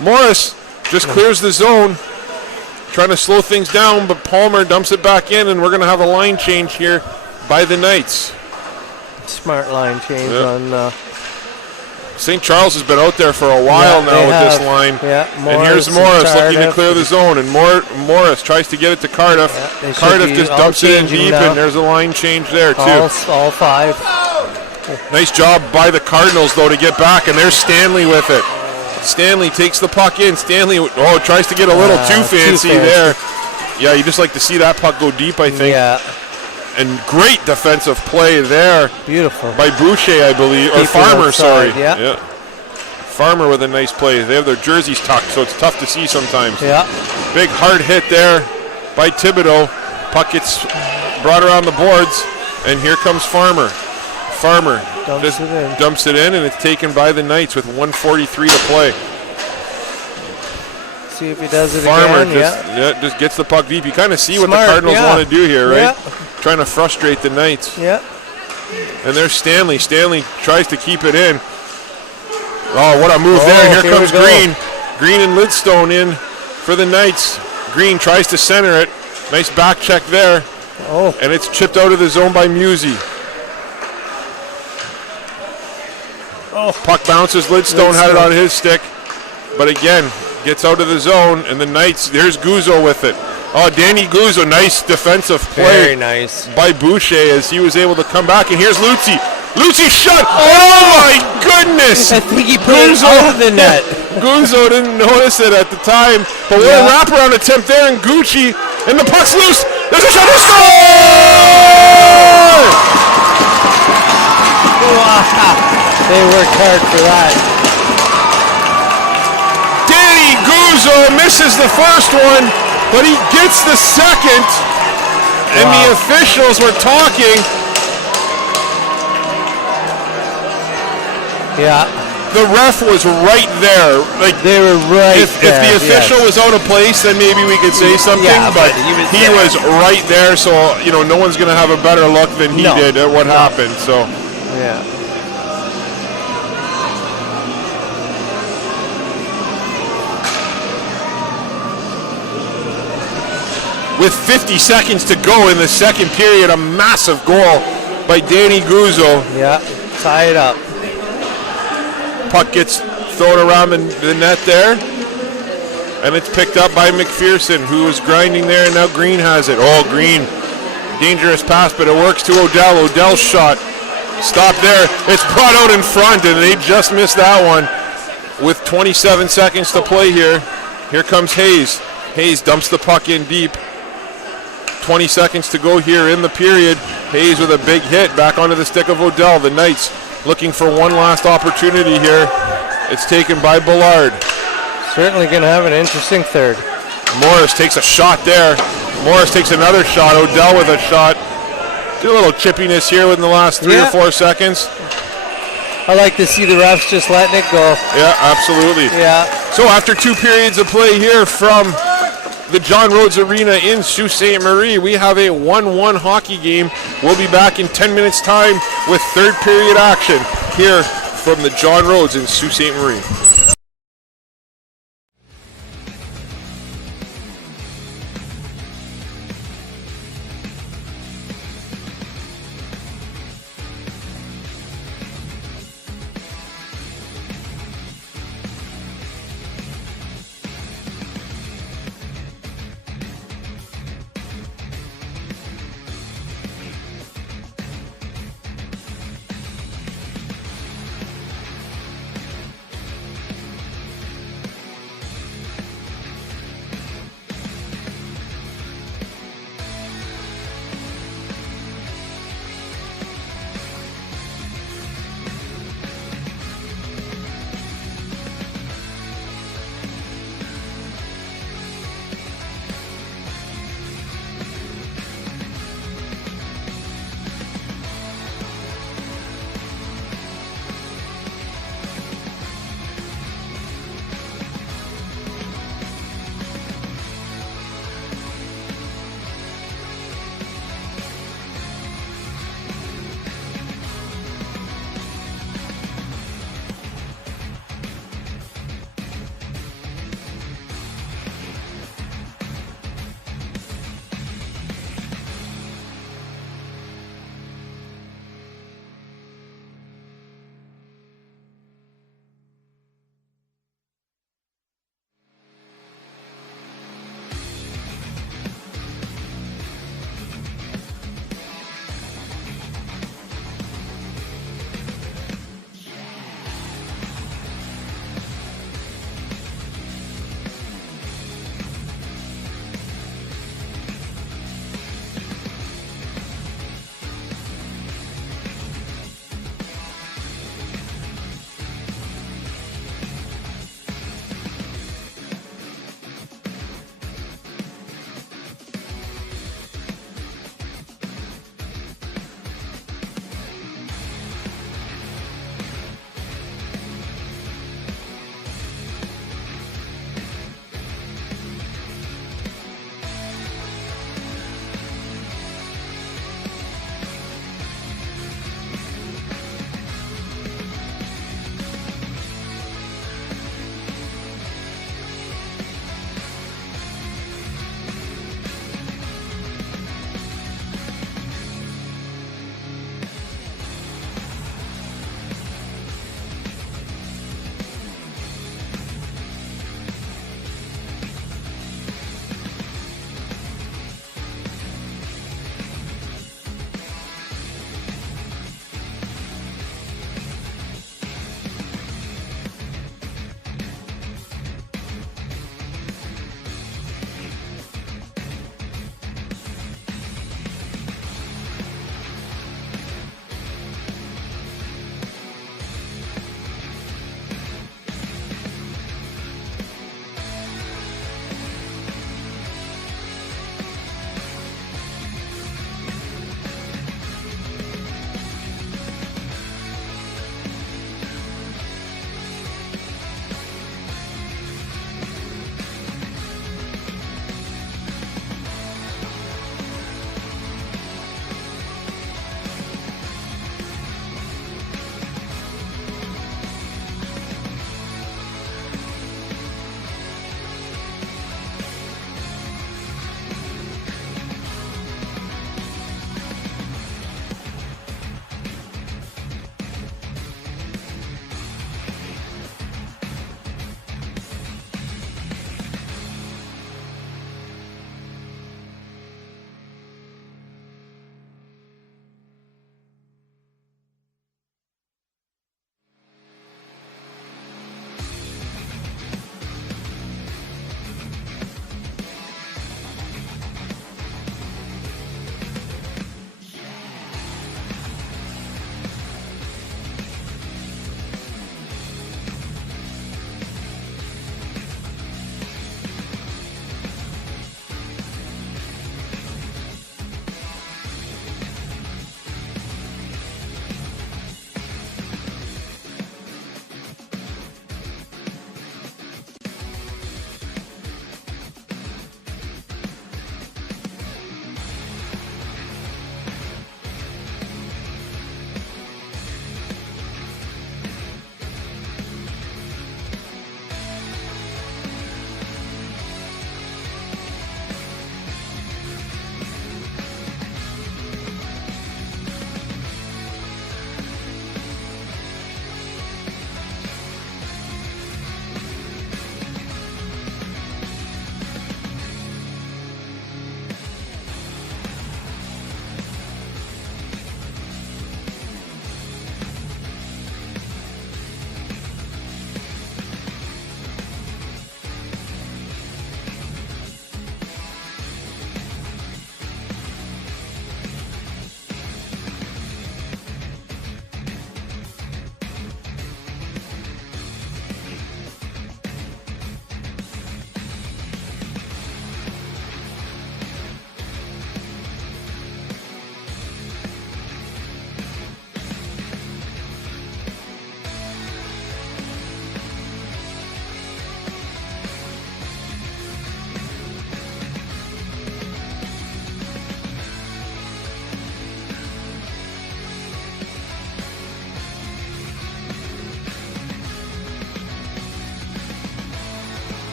Morris just clears the zone. Trying to slow things down, but Palmer dumps it back in, and we're going to have a line change here by the Knights. Smart line change on... St. Charles has been out there for a while now with this line. And here's Morris looking to clear the zone, and Morris tries to get it to Cardiff. Cardiff just dumps it in deep, and there's a line change there, too. All 5. Nice job by the Cardinals, though, to get back, and there's Stanley with it. Stanley takes the puck in. Stanley tries to get a little too fancy there. Yeah, you just like to see that puck go deep, I think. Yeah. And great defensive play there. Beautiful. By Boucher, I believe. Or Farmer, outside, sorry. Yeah. Farmer with a nice play. They have their jerseys tucked, so it's tough to see sometimes. Yeah. Big hard hit there by Thibodeau. Puck gets brought around the boards, and here comes Farmer. Farmer dumps it in, and it's taken by the Knights with 1:43 to play. See if he does it Farmer again. just gets the puck deep. You kind of see what the Cardinals want to do here, right? Yeah. Trying to frustrate the Knights. Yeah. And there's Stanley. Stanley tries to keep it in. Oh, what a move there. Here comes Green. Green and Lidstone in for the Knights. Green tries to center it. Nice back check there. And it's chipped out of the zone by Musey. Puck bounces. Lidstone had it on his stick. But again, gets out of the zone. And the Knights, there's Guzzo with it. Oh, Danny Guzzo, nice defensive play. Very nice. By Boucher as he was able to come back. And here's Luzzi. Luzzi shot. Oh, my goodness. I think he put it out of the net. Guzzo didn't notice it at the time. But what a wraparound attempt there. And Gucci. And the puck's loose. There's a shot to score! Wow. They worked hard for that. Danny Guzzo misses the first one, but he gets the second. And the officials were talking. Yeah. The ref was right there. Like they were right if the official was out of place, then maybe we could say something. But he was right there, so no one's going to have a better look than he did at what happened. So with 50 seconds to go in the second period, a massive goal by Danny Guzzo. Yeah, tie it up. Puck gets thrown around the net there, and it's picked up by McPherson, who was grinding there, and now Green has it. Oh, Green, dangerous pass, but it works to Odell. Odell's shot, stop there. It's brought out in front, and they just missed that one. With 27 seconds to play here, here comes Hayes. Hayes dumps the puck in deep. 20 seconds to go here in the period. Hayes with a big hit back onto the stick of Odell. The Knights looking for one last opportunity here. It's taken by Ballard. Certainly going to have an interesting third. Morris takes a shot there. Morris takes another shot. Odell with a shot. Did a little chippiness here within the last 3 or 4 seconds. I like to see the refs just letting it go. Yeah, absolutely. Yeah. So after 2 periods of play here from the John Rhodes Arena in Sault Ste. Marie, we have a 1-1 hockey game. We'll be back in 10 minutes time with third period action here from the John Rhodes in Sault Ste. Marie.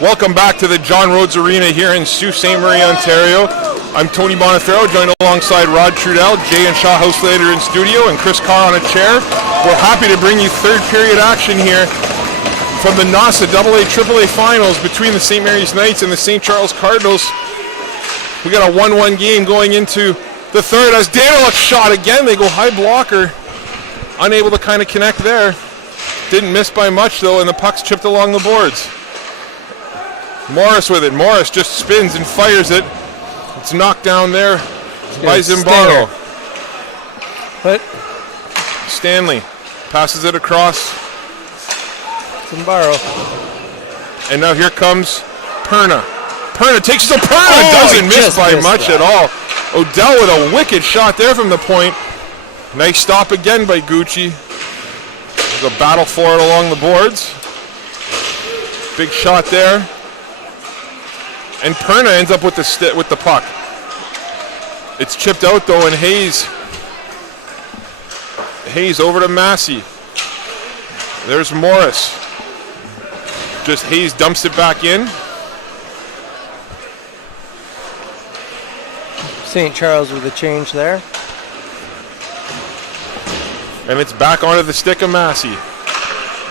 Welcome back to the John Rhodes Arena here in Sault Ste. Marie, Ontario. I'm Tony Bonifero, joined alongside Rod Trudell, Jay and Shaw Houselater in studio, and Chris Carr on a chair. We're happy to bring you third period action here from the NOSSA AA AAA finals between the St. Mary's Knights and the St. Charles Cardinals. We got a 1-1 game going into the third as Daniluk shot again. They go high blocker, unable to kind of connect there. Didn't miss by much though, and the puck's chipped along the boards. Morris with it. Morris just spins and fires it. It's knocked down there by Zimbaro. What? Stanley passes it across. Zimbaro. And now here comes Perna. Perna takes it to Perna. Doesn't miss by much at all. Odell with a wicked shot there from the point. Nice stop again by Gucci. There's a battle for it along the boards. Big shot there. And Perna ends up with the puck. It's chipped out though, and Hayes over to Massey. There's Morris. Just Hayes dumps it back in. St. Charles with a change there. And it's back onto the stick of Massey.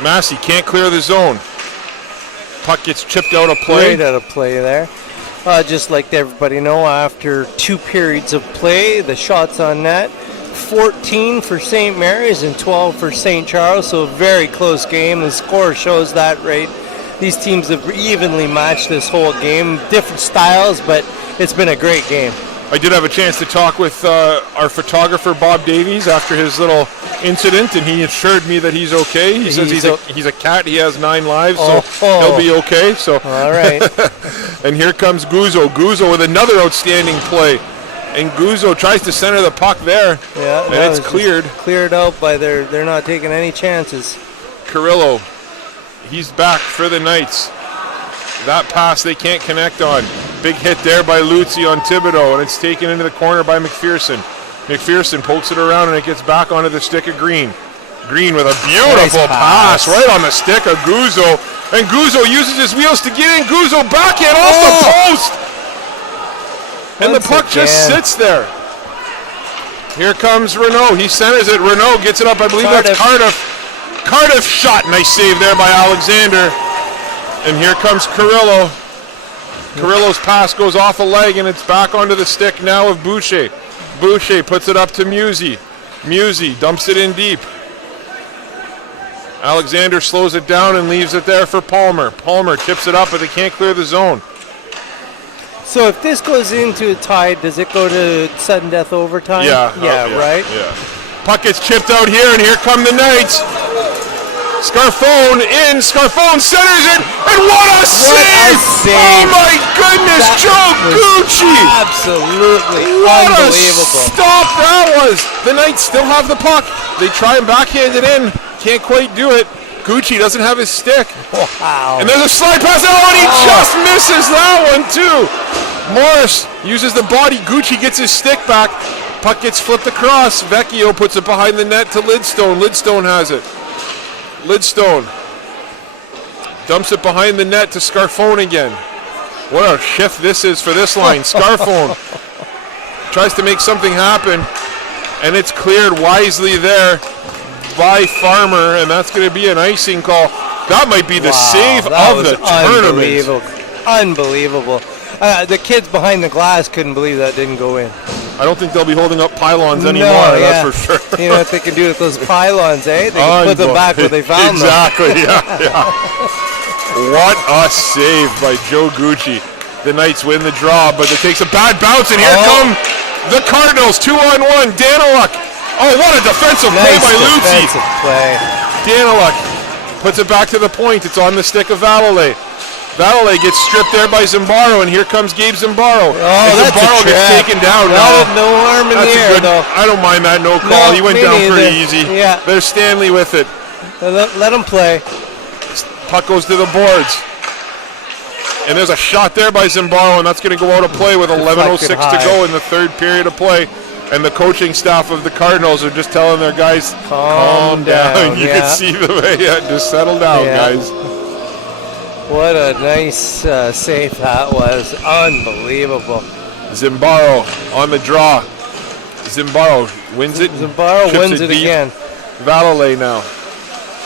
Massey can't clear the zone. Puck gets chipped out of play. Great out of play there. Just like everybody know, after 2 periods of play, the shots on net, 14 for St. Mary's and 12 for St. Charles, so a very close game. The score shows that, right? These teams have evenly matched this whole game. Different styles, but it's been a great game. I did have a chance to talk with our photographer, Bob Davies, after his little incident, and he assured me that he's okay. He says he's a cat. He has 9 lives, so he'll be okay. So all right. And here comes Guzzo. Guzzo with another outstanding play. And Guzzo tries to center the puck there. Yeah, and it's cleared. Cleared out by they're not taking any chances. Carrillo, he's back for the Knights. That pass they can't connect on. Big hit there by Luzzi on Thibodeau, and it's taken into the corner by McPherson. McPherson pokes it around, and it gets back onto the stick of Green. Green with a beautiful pass right on the stick of Guzzo. And Guzzo uses his wheels to get in. Guzzo backhand off the post. And the puck just sits there. Here comes Renault. He centers it. Renault gets it up. I believe that's Cardiff. Cardiff shot. Nice save there by Alexander. And here comes Carrillo. Carrillo's pass goes off a leg, and it's back onto the stick now of Boucher. Boucher puts it up to Musey. Musey dumps it in deep. Alexander slows it down and leaves it there for Palmer. Palmer tips it up, but they can't clear the zone. So if this goes into a tie, does it go to sudden death overtime? Yeah, right? Yeah. Puck gets chipped out here, and here come the Knights. Scarfone in, Scarfone centers it, and what a save! Oh my goodness, Joe Gucci! Absolutely what unbelievable. A stop that was! The Knights still have the puck. They try and backhand it in, can't quite do it. Gucci doesn't have his stick. Wow. And there's a slide pass, and he just misses that one too! Morris uses the body, Gucci gets his stick back, puck gets flipped across, Vecchio puts it behind the net to Lidstone. Lidstone has it. Lidstone dumps it behind the net to Scarfone again. What a shift this is for this line. Scarfone tries to make something happen, and it's cleared wisely there by Farmer, and that's going to be an icing call. That might be the save of the tournament. Unbelievable. The kids behind the glass couldn't believe that didn't go in. I don't think they'll be holding up pylons anymore, that's for sure. You know what they can do with those pylons, eh? They can put them back where they found them. Exactly, yeah. What a save by Joe Gucci. The Knights win the draw, but it takes a bad bounce, and here come the Cardinals, 2-on-1. Daniluk. Oh, what a defensive play by Luzzi. Daniluk puts it back to the point. It's on the stick of Valalay. Valalay gets stripped there by Zimbaro, and here comes Gabe Zimbaro. Zimbaro gets taken down. No harm in the air, though. I don't mind that, no call. He went down pretty easy. Yeah. There's Stanley with it. Let him play. Puck goes to the boards. And there's a shot there by Zimbaro, and that's going to go out of play with 11:06 to go in the third period of play. And the coaching staff of the Cardinals are just telling their guys, calm down. You can see them. Just settle down, guys. What a nice save that was. Unbelievable. Zimbaro on the draw. Zimbaro wins it. Zimbaro wins it deep. again. Valalay now.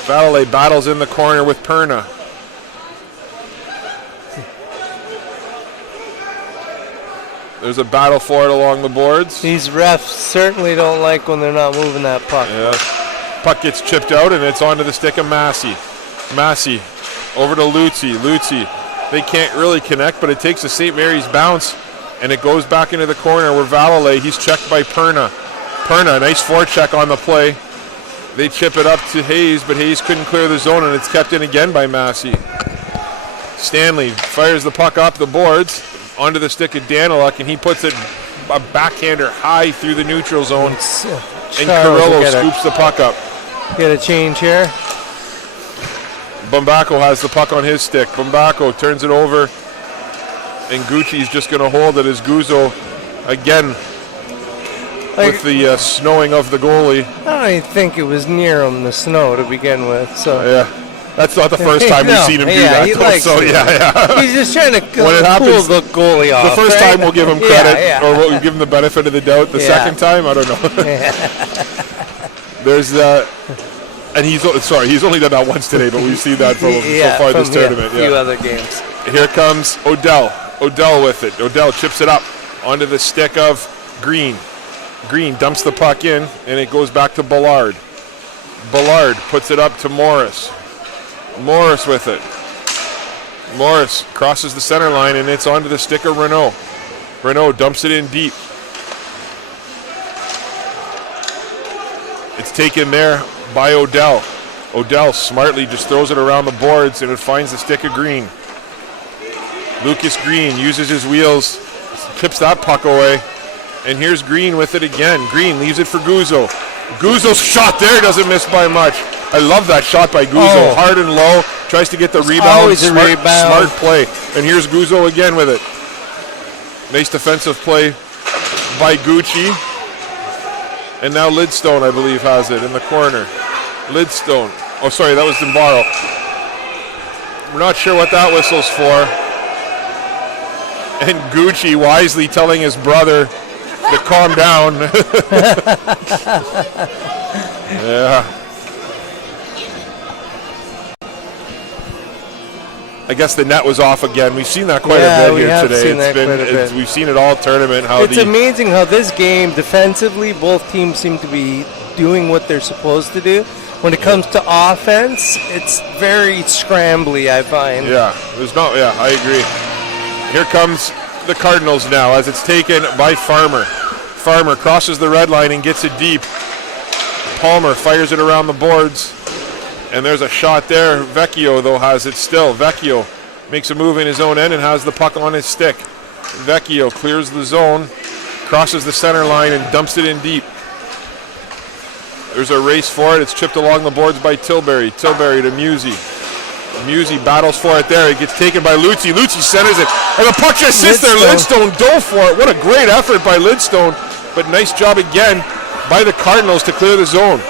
Valalay battles in the corner with Perna. There's a battle for it along the boards. These refs certainly don't like when they're not moving that puck. Yeah. Puck gets chipped out, and it's onto the stick of Massey. Massey over to Lutzi. Lutzi, they can't really connect, but it takes a St. Mary's bounce, and it goes back into the corner where Valalay, he's checked by Perna. Perna, nice forecheck on the play. They chip it up to Hayes, but Hayes couldn't clear the zone, and it's kept in again by Massey. Stanley fires the puck up the boards onto the stick of Daniluk, and he puts it a backhander high through the neutral zone, and Carrillo scoops the puck up. Get a change here. Bumbacco has the puck on his stick. Bumbacco turns it over, and Gucci's just going to hold it as Guzzo again with the snowing of the goalie. I don't even think it was near him, the snow, to begin with. So yeah. That's not the first time we've seen him do that. He's just trying to cool the goalie off. The first time we'll give him credit, or we'll give him the benefit of the doubt. The second time, I don't know. There's and he's only done that once today, but we've seen that from so far this tournament. A few other games. Here comes Odell. Odell with it. Odell chips it up onto the stick of Green. Green dumps the puck in, and it goes back to Ballard. Ballard puts it up to Morris. Morris with it. Morris crosses the center line, and it's onto the stick of Renault. Renault dumps it in deep. It's taken there by Odell. Odell smartly just throws it around the boards, and it finds the stick of Green. Lucas Green uses his wheels, tips that puck away, and here's Green with it again. Green leaves it for Guzzo. Guzzo's shot there doesn't miss by much. I love that shot by Guzzo. Hard and low, tries to get the rebound. Smart play. And here's Guzzo again with it. Nice defensive play by Gucci. And now Lidstone, I believe, has it in the corner. Lidstone. Oh, sorry, that was Zimbaro. We're not sure what that whistle's for. And Gucci wisely telling his brother to calm down. Yeah. I guess the net was off again. We've seen that quite a bit here today. We've seen it all tournament. It's amazing how this game, defensively, both teams seem to be doing what they're supposed to do. When it comes to offense, it's very scrambly, I find. I agree. Here comes the Cardinals now as it's taken by Farmer. Farmer crosses the red line and gets it deep. Palmer fires it around the boards. And there's a shot there. Vecchio, though, has it still. Vecchio makes a move in his own end and has the puck on his stick. Vecchio clears the zone, crosses the center line, and dumps it in deep. There's a race for it. It's chipped along the boards by Tilbury. Tilbury to Musi. Musi battles for it there. It gets taken by Lutzi. Lutzi centers it. And the puck just sits there. Lidstone dove for it. What a great effort by Lidstone. But nice job again by the Cardinals to clear the zone.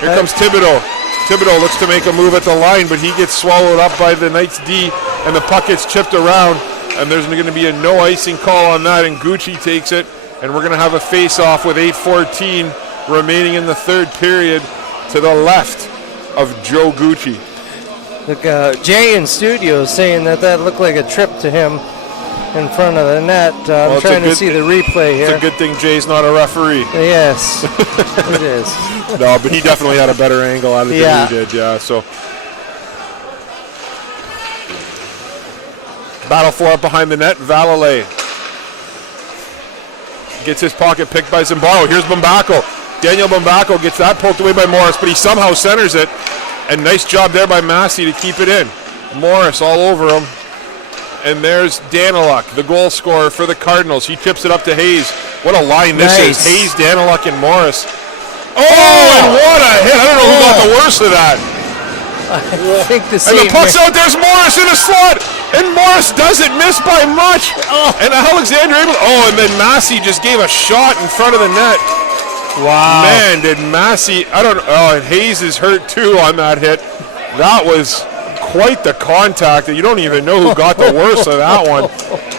Here comes Thibodeau. Thibodeau looks to make a move at the line, but he gets swallowed up by the Knights D, and the puck gets chipped around, and there's going to be a no icing call on that, and Gucci takes it, and we're going to have a face-off with 8:14 remaining in the third period to the left of Joe Gucci. Look, Jay in studio saying that looked like a trip to him in front of the net. I'm trying to see the replay here. It's a good thing Jay's not a referee. Yes, it is. No, but he definitely had a better angle on it than he did, so. Battle for it behind the net. Valalay gets his pocket picked by Zimbaro. Here's Bumbacco. Daniel Bumbacco gets that poked away by Morris, but he somehow centers it. And nice job there by Massey to keep it in. Morris all over him. And there's Daniluk, the goal scorer for the Cardinals. He chips it up to Hayes. What a line this is. Hayes, Daniluk, and Morris. Oh, and what a hit. I don't know who got the worst of that. I think the and the puck's out. There's Morris in a slot. And Morris doesn't miss by much. And Alexander able. And then Massey just gave a shot in front of the net. Wow. Man, did Massey. I don't know. And Hayes is hurt too on that hit. That was quite the contact that you don't even know who got the worst of that one.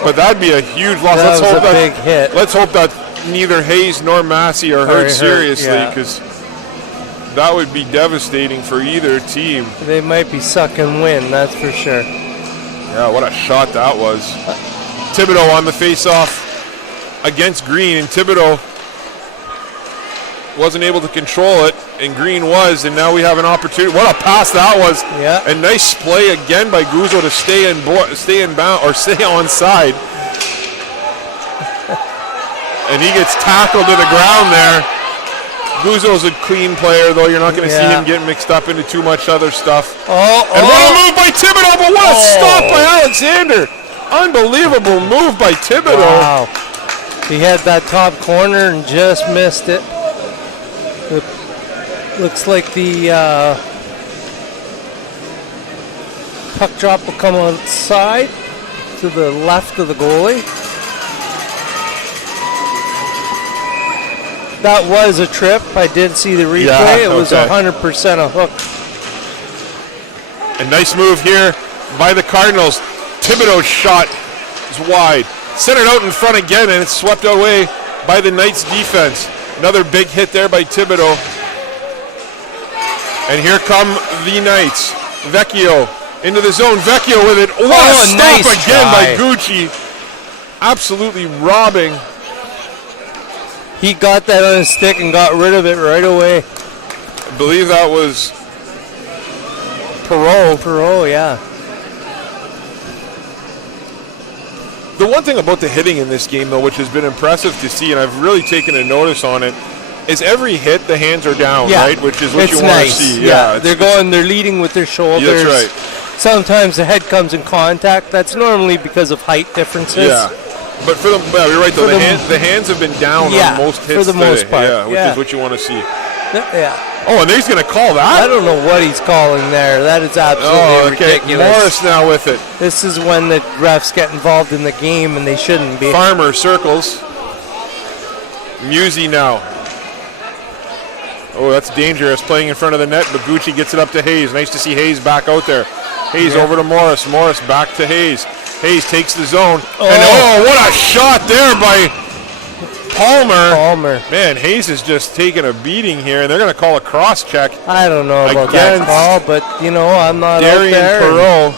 But that'd be a huge loss. That was a big hit. Let's hope that neither Hayes nor Massey are hurt seriously, because that would be devastating for either team. They might be sucking wind, that's for sure. Yeah, what a shot that was. Thibodeau on the face-off against Green, and Thibodeau wasn't able to control it, and Green was, and now we have an opportunity. What a pass that was! Yeah. A nice play again by Guzzo to stay onside. And he gets tackled to the ground there. Guzzo's a clean player, though. You're not going to see him get mixed up into too much other stuff. What a move by Thibodeau, but what a stop by Alexander. Unbelievable move by Thibodeau. Wow. He had that top corner and just missed it. It looks like the puck drop will come outside to the left of the goalie. That was a trip. I did see the replay. Yeah, it was 100% a hook. A nice move here by the Cardinals. Thibodeau's shot is wide. Sent it out in front again, and it's swept away by the Knights defense. Another big hit there by Thibodeau. And here come the Knights. Vecchio into the zone. Vecchio with it. What a stop nice again try by Gucci. Absolutely robbing. He got that on his stick and got rid of it right away. I believe that was Perot, yeah. The one thing about the hitting in this game, though, which has been impressive to see, and I've really taken a notice on it, is every hit the hands are down, right? Which is what you want to see. Yeah, they're leading with their shoulders. That's right. Sometimes the head comes in contact. That's normally because of height differences. Yeah. But you're right, though. The hands have been down on most hits for the most part. Yeah, which is what you want to see. Yeah. Oh, and he's going to call that? I don't know what he's calling there. That is absolutely ridiculous. Morris now with it. This is when the refs get involved in the game, and they shouldn't be. Farmer circles. Musi now. Oh, that's dangerous, playing in front of the net, but Gucci gets it up to Hayes. Nice to see Hayes back out there. Hayes over to Morris. Morris back to Hayes. Hayes takes the zone. And what a shot there by Palmer. Man, Hayes is just taking a beating here, and they're going to call a cross check. I don't know about that call, but, I'm not Darian out there. Perot.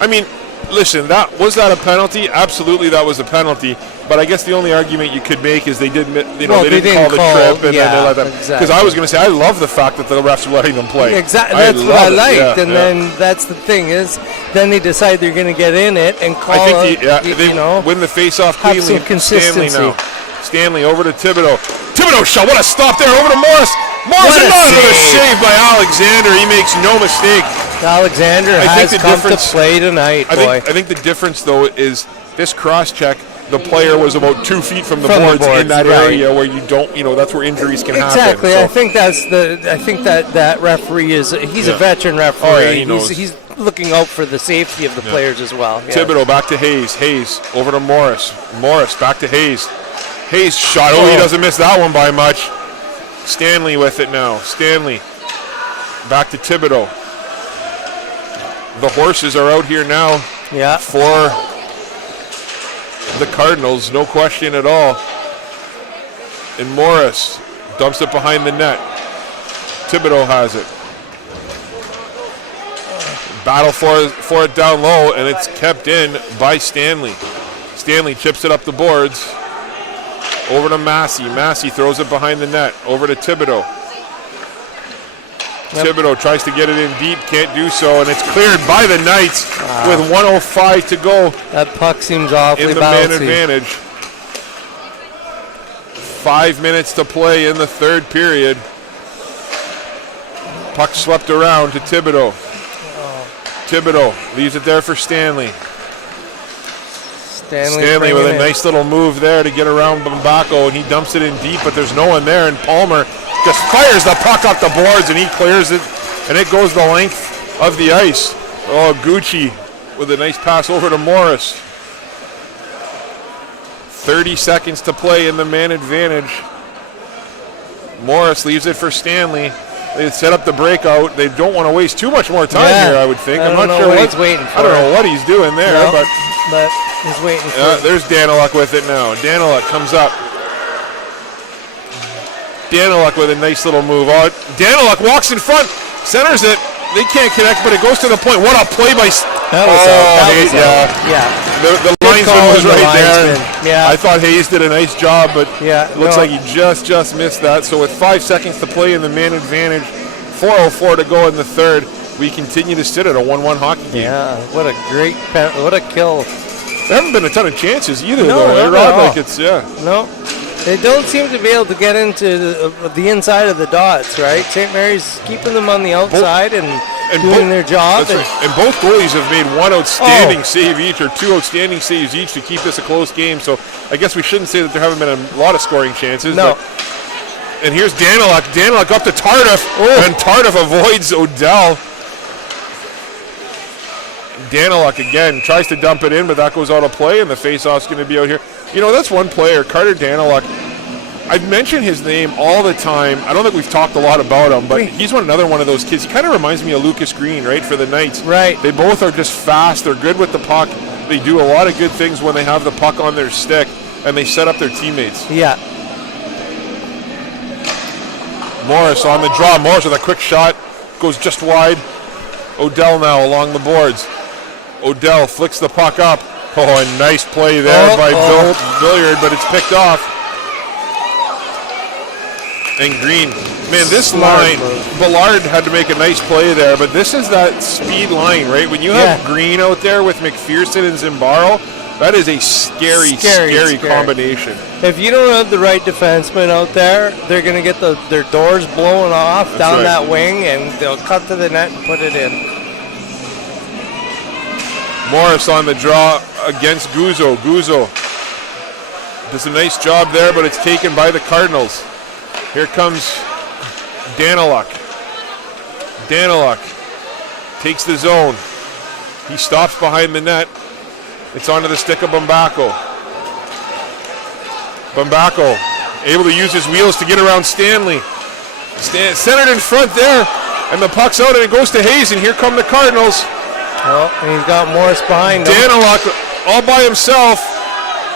I mean, listen, was that a penalty? Absolutely, that was a penalty. But I guess the only argument you could make is they didn't call the trip, and then they let them. Because I was going to say, I love the fact that the refs are letting them play. Exactly, that's what I liked. Then that's the thing is, then they decide they're going to get in it and call. I think they win the face-off cleanly. Have some consistency. Stanley now. Stanley over to Thibodeau. Thibodeau shot. What a stop there. Over to Morris. Morris, another save by Alexander. He makes no mistake. Alexander has come to play tonight, boy. I think the difference, though, is this cross-check. The player was about 2 feet from the boards in that area where you don't, that's where injuries can happen. Exactly. So. I think that referee he's a veteran referee. Oh, yeah, he knows. He's looking out for the safety of the players as well. Yeah. Thibodeau back to Hayes. Hayes over to Morris. Morris back to Hayes. Hayes shot. Oh, he doesn't miss that one by much. Stanley with it now. Stanley back to Thibodeau. The horses are out here now for the Cardinals, no question at all. And Morris dumps it behind the net. Thibodeau has it. Battle for it down low, and it's kept in by Stanley. Stanley chips it up the boards. Over to Massey. Massey throws it behind the net. Over to Thibodeau. Thibodeau tries to get it in deep, can't do so, and it's cleared by the Knights with 1:05 to go. That puck seems awfully in the bouncy. Man advantage. 5 minutes to play in the third period. Puck swept around to Thibodeau. Thibodeau leaves it there for Stanley. Stanley with a nice little move there to get around Bambacco, and he dumps it in deep, but there's no one there, and Palmer just fires the puck up the boards, and he clears it, and it goes the length of the ice. Oh, Gucci with a nice pass over to Morris. 30 seconds to play in the man advantage. Morris leaves it for Stanley. They set up the breakout. They don't want to waste too much more time here, I would think. I'm not sure what he's waiting for. I don't know what he's doing there, but he's waiting for it. There's Daniluk with it now. Daniluk comes up. Daniluk with a nice little move. Daniluk walks in front, centers it. They can't connect, but it goes to the point. What a play by... That was The linesman was right there. Yeah. I thought Hayes did a nice job, but it looks like he just missed that. So with 5 seconds to play in the man advantage, 4:04 to go in the third, we continue to sit at a 1-1 hockey game. Yeah, what a kill. There haven't been a ton of chances either, No, though. not at all. Like it's, No. They don't seem to be able to get into the inside of the dots, right? St. Mary's keeping them on the outside and doing their job. That's right. And both goalies have made one outstanding save each, or 2 outstanding saves each to keep this a close game. So I guess we shouldn't say that there haven't been a lot of scoring chances. No. And here's Daniluk. Daniluk up to Tardif, and Tardif avoids Odell. Daniluk again tries to dump it in, but that goes out of play, and the face-off's going to be out here. You know, that's one player, Carter Daniluk. I've mentioned his name all the time. I don't think we've talked a lot about him, but he's another one of those kids. He kind of reminds me of Lucas Green, right, for the Knights. Right. They both are just fast. They're good with the puck. They do a lot of good things when they have the puck on their stick, and they set up their teammates. Yeah. Morris on the draw. Morris with a quick shot. Goes just wide. Odell now along the boards. Odell flicks the puck up. Oh, a nice play there by Billiard, but it's picked off. And Green. Man, this line, Ballard had to make a nice play there, but this is that speed line, right? When you have Green out there with McPherson and Zimbaro, that is a scary combination. If you don't have the right defenseman out there, they're going to get their doors blown off that wing, and they'll cut to the net and put it in. Morris on the draw against Guzzo. Guzzo does a nice job there, but it's taken by the Cardinals. Here comes Daniluk. Daniluk takes the zone. He stops behind the net. It's onto the stick of Bumbacco. Bumbacco able to use his wheels to get around Stanley. Centered in front there, and the puck's out, and it goes to Hayes, and here come the Cardinals. Oh, and he's got Morris behind him. Daniluk all by himself.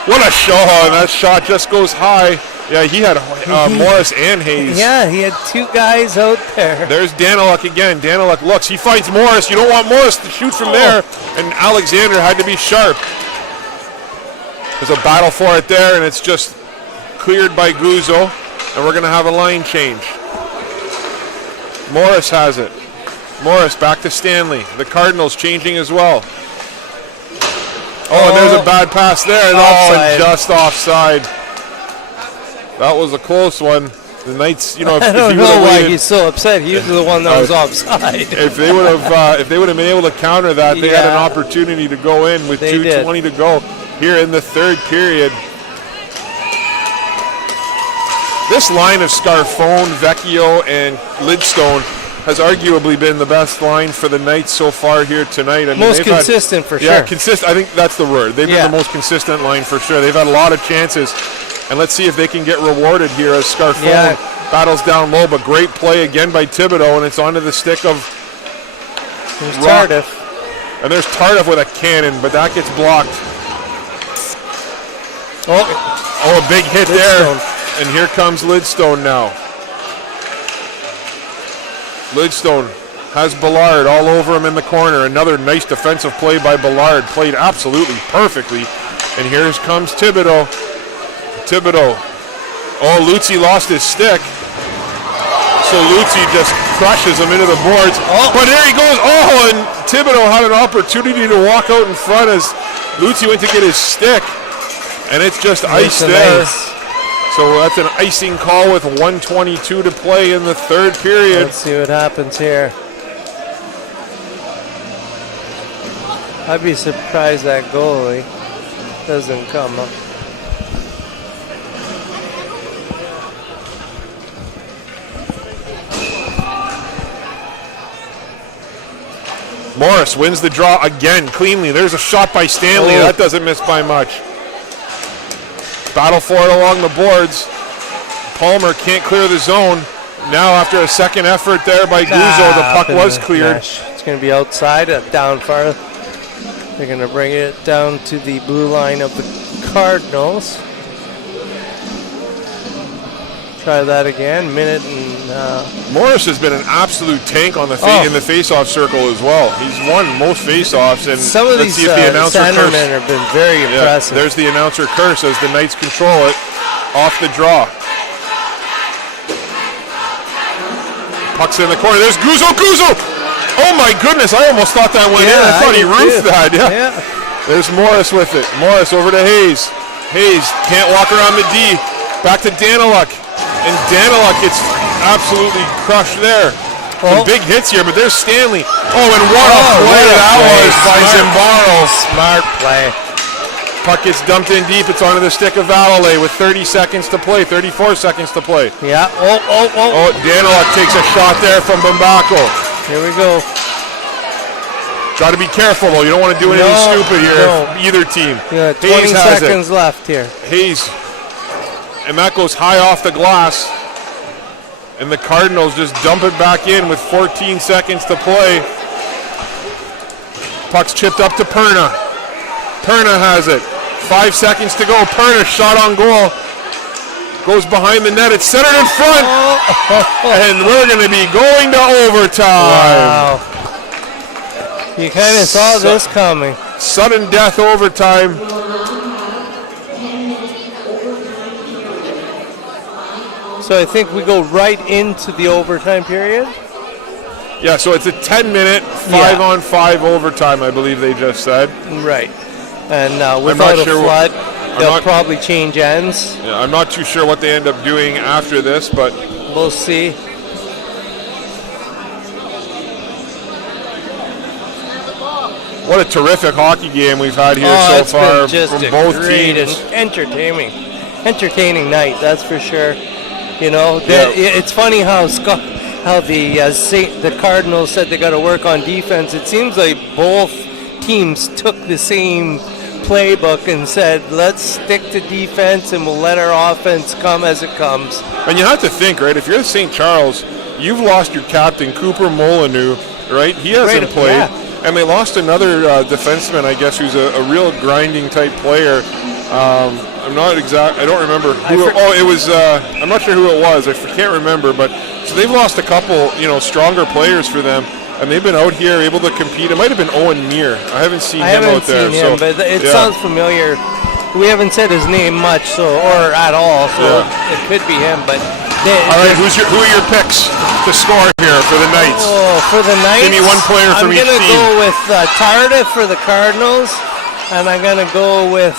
What a shot, and that shot just goes high. Yeah, he had Morris and Hayes. Yeah, he had 2 guys out there. There's Daniluk again. Daniluk looks. He fights Morris. You don't want Morris to shoot from there. And Alexander had to be sharp. There's a battle for it there, and it's just cleared by Guzzo. And we're going to have a line change. Morris has it. Morris back to Stanley. The Cardinals changing as well. And there's a bad pass there. Offside. Just offside. That was a close one. The Knights, if I don't know why he's so upset. He was the one that was offside. If they would have been able to counter that, they had an opportunity to go in with 2:20 to go here in the third period. This line of Scarfone, Vecchio, and Lidstone has arguably been the best line for the Knights so far here tonight. I mean, most consistent for sure. Yeah, consistent. I think that's the word. They've been the most consistent line for sure. They've had a lot of chances. And let's see if they can get rewarded here as Scarfone battles down low. But great play again by Thibodeau, and it's onto the stick of Tardif. And there's Tardif with a cannon, but that gets blocked. Oh, a big hit there. And here comes Lidstone now. Lidstone has Ballard all over him in the corner. Another nice defensive play by Ballard. Played absolutely perfectly. And here comes Thibodeau. Luzzi lost his stick. So Luzzi just crushes him into the boards. But there he goes. And Thibodeau had an opportunity to walk out in front as Luzzi went to get his stick. And it's just ice there. So that's an icing call with 1:22 to play in the third period. Let's see what happens here. I'd be surprised that goalie doesn't come up. Morris wins the draw again cleanly. There's a shot by Stanley. That doesn't miss by much. Battle for it along the boards. Palmer can't clear the zone. Now after a second effort there by Guzzo, the puck was cleared. It's going to be outside, down far. They're going to bring it down to the blue line of the Cardinals. Try that again. Minute and Morris has been an absolute tank on the in the face-off circle as well. He's won most face-offs, and some of these centermen have been very impressive. There's the announcer curse as the Knights control it off the draw. Puck's in the corner. There's Guzzo. Oh my goodness! I almost thought that went in. I thought he roofed that. Yeah. There's Morris with it. Morris over to Hayes. Hayes can't walk around the D. Back to Daniluk. And Daniluk gets absolutely crushed there. Some big hits here, but there's Stanley. Oh, and what a play that was by Zimbaro. Smart play. Puck gets dumped in deep. It's onto the stick of Valalay with 30 seconds to play, 34 seconds to play. Yeah. Oh, Daniluk takes a shot there from Bumbako. Here we go. Got to be careful, though. You don't want to do anything stupid here. Either team. Yeah, 20 seconds left here. Hayes. And that goes high off the glass. And the Cardinals just dump it back in with 14 seconds to play. Puck's chipped up to Perna. Perna has it. 5 seconds to go. Perna shot on goal. Goes behind the net. It's centered in front. And we're going to be going to overtime. Wow. You kind of saw this coming. Sudden death overtime. So I think we go right into the overtime period. Yeah, so it's a 10-minute, 5-on-5 overtime, I believe they just said. Right. And without a flood, they'll probably change ends. Yeah, I'm not too sure what they end up doing after this, but we'll see. What a terrific hockey game we've had here so far from both teams. Entertaining night, that's for sure. You know, it's funny how the Cardinals said they got to work on defense. It seems like both teams took the same playbook and said, let's stick to defense and we'll let our offense come as it comes. And you have to think, right, if you're St. Charles, you've lost your captain, Cooper Molyneux, right? He hasn't played. Yeah. And they lost another defenseman, I guess, who's a real grinding type player. I don't remember who. It was. I'm not sure who it was. I can't remember. But so they've lost a couple, stronger players for them, and they've been out here able to compete. It might have been Owen Meir. I haven't seen him out there. But it sounds familiar. We haven't said his name much, or at all. So it could be him. But all right, who are your picks to score here for the Knights? Oh, for the Knights, give me one player from each team. I'm going to go with Tardif for the Cardinals, and I'm going to go with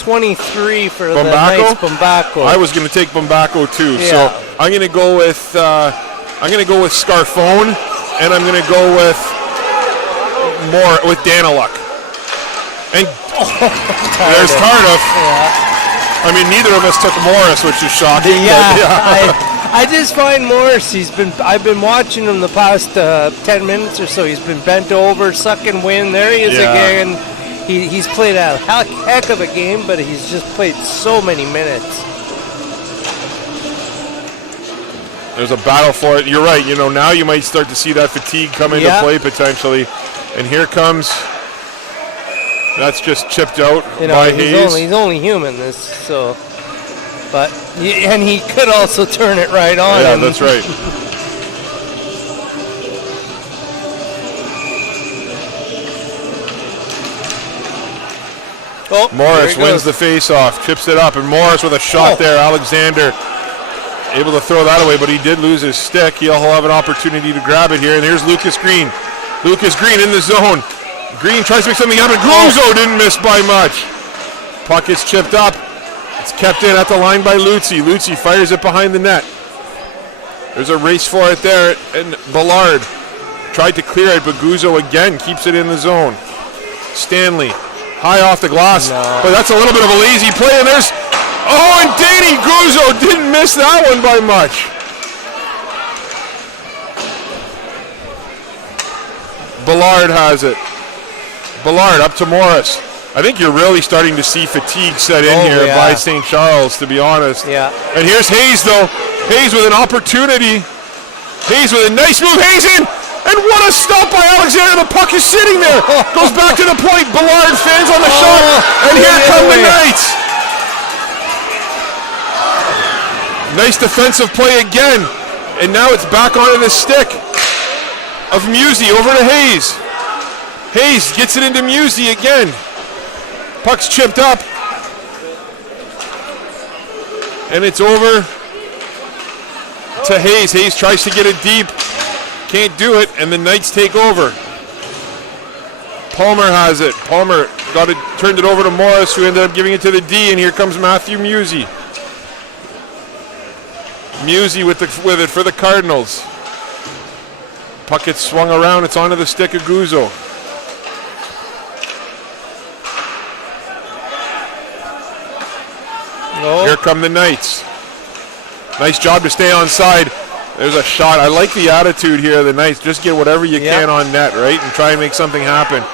23 for the Knights. Bumbako. I was going to take Bumbako too, so I'm going to go with Scarfone, and I'm going to go with Daniluk. And there's Tardif. Yeah. I mean, neither of us took Morris, which is shocking. I just find Morris. I've been watching him the past 10 minutes or so. He's been bent over, sucking wind. There he is again. He's played a heck of a game, but he's just played so many minutes. There's a battle for it. You're right. Now you might start to see that fatigue come into play potentially. And here comes. That's just chipped out by Hayes. He's only human. And he could also turn it right on. Yeah, that's right. Morris wins the face-off, chips it up, and Morris with a shot there. Alexander able to throw that away, but he did lose his stick. He'll have an opportunity to grab it here, and here's Lucas Green. Lucas Green in the zone. Green tries to make something happen. Guzzo didn't miss by much. Puck is chipped up. It's kept in at the line by Lutzi. Lutzi fires it behind the net. There's a race for it there, and Ballard tried to clear it, but Guzzo again keeps it in the zone. Stanley, high off the glass, but that's a little bit of a lazy play, and there's... Oh, and Danny Guzzo didn't miss that one by much. Ballard has it. Ballard up to Morris. I think you're really starting to see fatigue set in here by St. Charles, to be honest. Yeah. And here's Hayes, though. Hayes with an opportunity. Hayes with a nice move. Hayes in. And what a stop by Alexander. The puck is sitting there. Goes back to the point. Ballard fans on the shot. And here come the Knights. Nice defensive play again. And now it's back onto the stick of Musey over to Hayes. Hayes gets it into Musey again. Puck's chipped up. And it's over to Hayes. Hayes tries to get it deep. Can't do it, and the Knights take over. Palmer has it. Palmer turned it over to Morris, who ended up giving it to the D, and here comes Matthew Musey. Musey with it for the Cardinals. Puck gets swung around. It's onto the stick of Guzzo. No. Here come the Knights. Nice job to stay on side. There's a shot. I like the attitude here of the Knights. Just get whatever you can on net, right? And try and make something happen.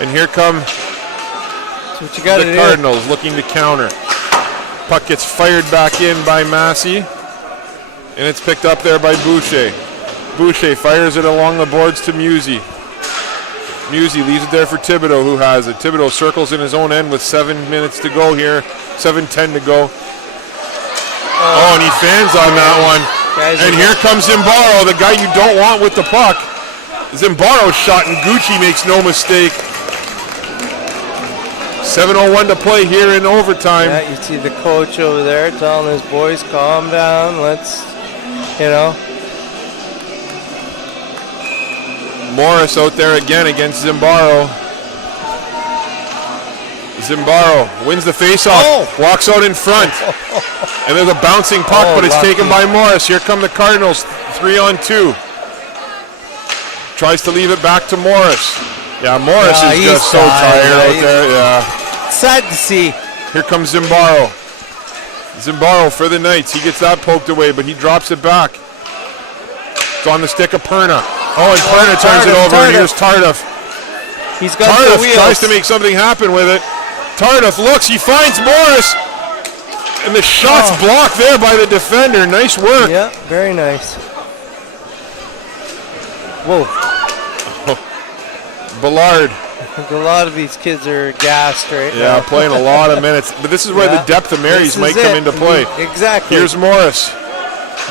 And here come the Cardinals looking to counter. Puck gets fired back in by Massey. And it's picked up there by Boucher. Boucher fires it along the boards to Musey. Musey leaves it there for Thibodeau, who has it. Thibodeau circles in his own end with 7 minutes to go here. 7:10 to go. Oh, and he fans on that one. And here comes Zimbaro, the guy you don't want with the puck. Zimbaro's shot, and Gucci makes no mistake. 7:01 to play here in overtime. Yeah, you see the coach over there telling his boys, calm down, let's, Morris out there again against Zimbaro. Zimbaro wins the faceoff, walks out in front. And there's a bouncing puck, but it's taken by Morris. Here come the Cardinals, 3-on-2. Tries to leave it back to Morris. Yeah, Morris is just so tired out there. Yeah. Sad to see. Here comes Zimbaro. Zimbaro for the Knights. He gets that poked away, but he drops it back. It's on the stick of Perna. Oh, and Perna turns it over, and here's Tardif. He's got Tardif the wheels. tries to make something happen with it. Tardif looks, he finds Morris. And the shot's blocked there by the defender. Nice work. Yeah, very nice. Whoa. Ballard. A lot of these kids are gassed right now. Yeah, playing a lot of minutes. But this is where the depth of Marys might come into play. Exactly. Here's Morris.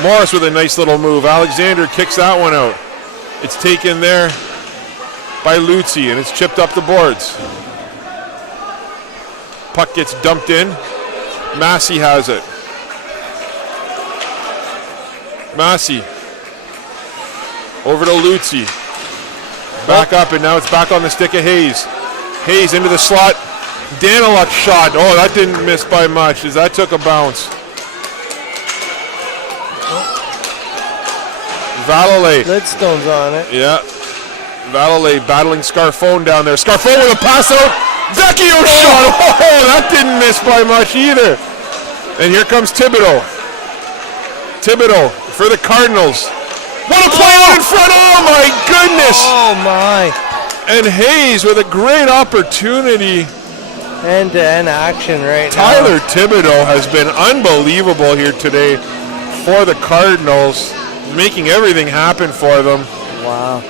Morris with a nice little move. Alexander kicks that one out. It's taken there by Lutzi, and it's chipped up the boards. Puck gets dumped in. Massey has it. Massey. Over to Lutzi. Back up, and now it's back on the stick of Hayes. Hayes into the slot. Daniluk shot. Oh, that didn't miss by much, as that took a bounce. Valalay. Lidstone's on it. Yeah. Valalay battling Scarfone down there. Scarfone with a pass out. Vecchio shot. Oh, that didn't miss by much either. And here comes Thibodeau. Thibodeau for the Cardinals. What a play out in front. Oh, my goodness. Oh, my. And Hayes with a great opportunity. End-to-end action right now. Tyler Thibodeau has been unbelievable here today for the Cardinals, making everything happen for them. Wow.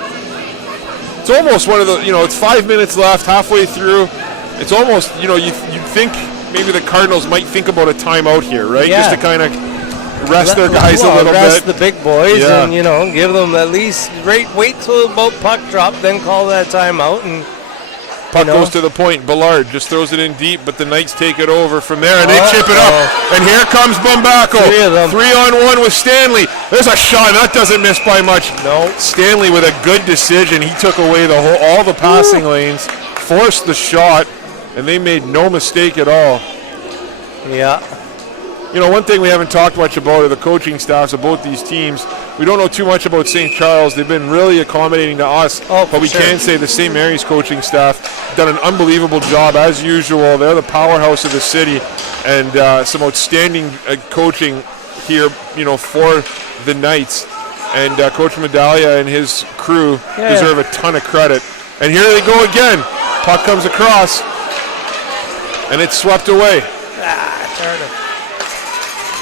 It's almost one of the, it's 5 minutes left, halfway through. It's almost, you'd think maybe the Cardinals might think about a timeout here, right? Yeah. Just to kind of rest their guys a little rest bit. the big boys and, give them at least, wait till about puck drop, then call that timeout. And puck goes to the point. Ballard just throws it in deep, but the Knights take it over from there, and they chip it up. And here comes Bumbacco. 3-on-1 with Stanley. There's a shot. That doesn't miss by much. No. Stanley with a good decision. He took away all the passing lanes, forced the shot, and they made no mistake at all. Yeah. One thing we haven't talked much about are the coaching staffs of both these teams. We don't know too much about St. Charles. They've been really accommodating to us, but we can say the St. Mary's coaching staff done an unbelievable job as usual. They're the powerhouse of the city, and some outstanding coaching here, for the Knights. And Coach Medaglia and his crew deserve a ton of credit. And here they go again. Puck comes across, and it's swept away. Turner.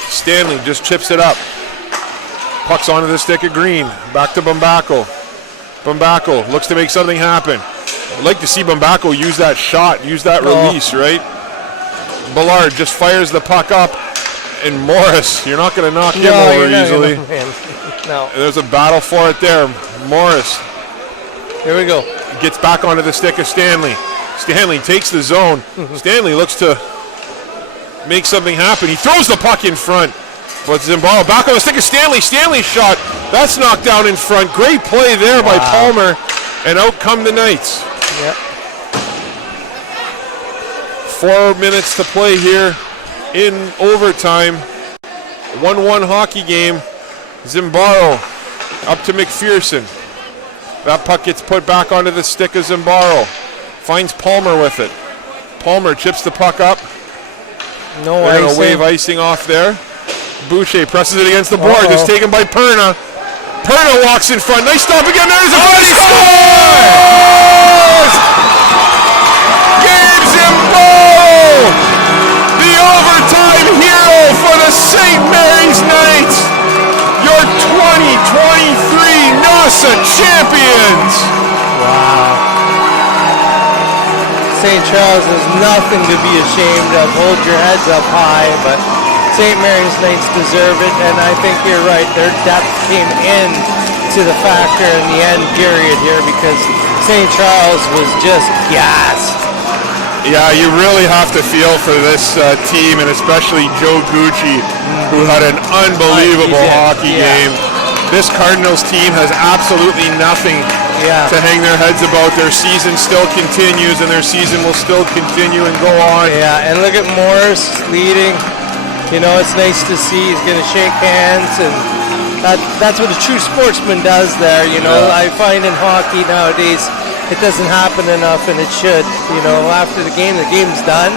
Stanley just chips it up. Puck's onto the stick of Green. Back to Bumbacco. Bumbacco looks to make something happen. I'd like to see Bumbacco use that shot, use that release, right? Ballard just fires the puck up, and Morris, you're not going to knock him over easily. No. There's a battle for it there. Morris. Here we go. Gets back onto the stick of Stanley. Stanley takes the zone. Stanley looks to make something happen. He throws the puck in front. But Zimbaro back on the stick of Stanley. Stanley's shot. That's knocked down in front. Great play there by Palmer. And out come the Knights. Yep. 4 minutes to play here in overtime. 1-1 hockey game. Zimbaro up to McPherson. That puck gets put back onto the stick of Zimbaro. Finds Palmer with it. Palmer chips the puck up. No They're icing. going to wave icing off there. Boucher presses it against the board. It's taken by Perna. Perna walks in front. Nice stop again. There's a goal. Scores! Gabe Zimbaro, the overtime hero for the St. Mary's Knights. Your 2023 NOSSA champions. Wow. St. Charles has nothing to be ashamed of. Hold your heads up high, but St. Mary's Knights deserve it, and I think you're right. Their depth came in to the factor in the end period here because St. Charles was just gassed. Yeah, you really have to feel for this team, and especially Joe Gucci, who had an unbelievable hockey game. This Cardinals team has absolutely nothing to hang their heads about. Their season still continues, and their season will still continue and go on. Yeah, and look at Morris leading. You know, it's nice to see. He's going to shake hands, and that's what a true sportsman does there. You know, I find in hockey nowadays it doesn't happen enough, and it should. You know, after the game's done,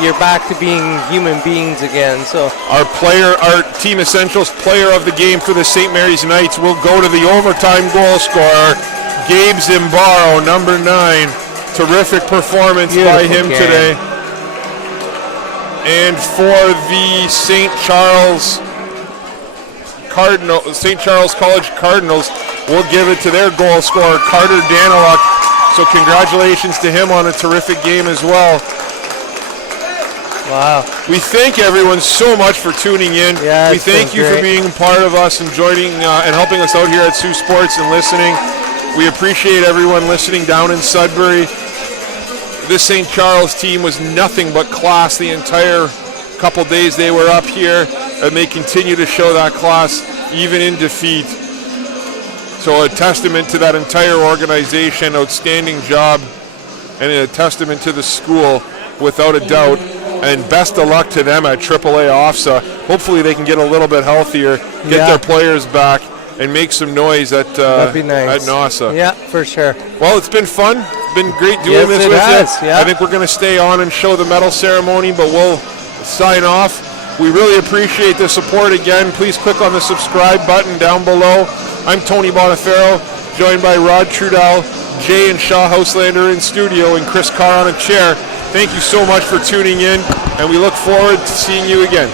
you're back to being human beings again. So our Team Essentials player of the game for the St. Mary's Knights will go to the overtime goal scorer, Gabe Zimbaro, number 9. Terrific performance by him today. And for the St. Charles College Cardinals, we'll give it to their goal scorer, Carter Daniluk. So congratulations to him on a terrific game as well. Wow. We thank everyone so much for tuning in. Yeah, we thank you for being part of us and joining and helping us out here at Saultsports and listening. We appreciate everyone listening down in Sudbury. This St. Charles team was nothing but class the entire couple days they were up here, and they continue to show that class even in defeat. So a testament to that entire organization, outstanding job, and a testament to the school without a doubt. And best of luck to them at AAA OFSA. Hopefully they can get a little bit healthier, get their players back, and make some noise at That'd be nice. at NOSSA. Yeah, for sure. Well, it's been fun. It's been great doing this with you. Yeah. I think we're going to stay on and show the medal ceremony, but we'll sign off. We really appreciate the support again. Please click on the subscribe button down below. I'm Tony Bonifero, joined by Rod Trudell, Jay and Shaw Houselander in studio, and Chris Carr on a chair. Thank you so much for tuning in, and we look forward to seeing you again.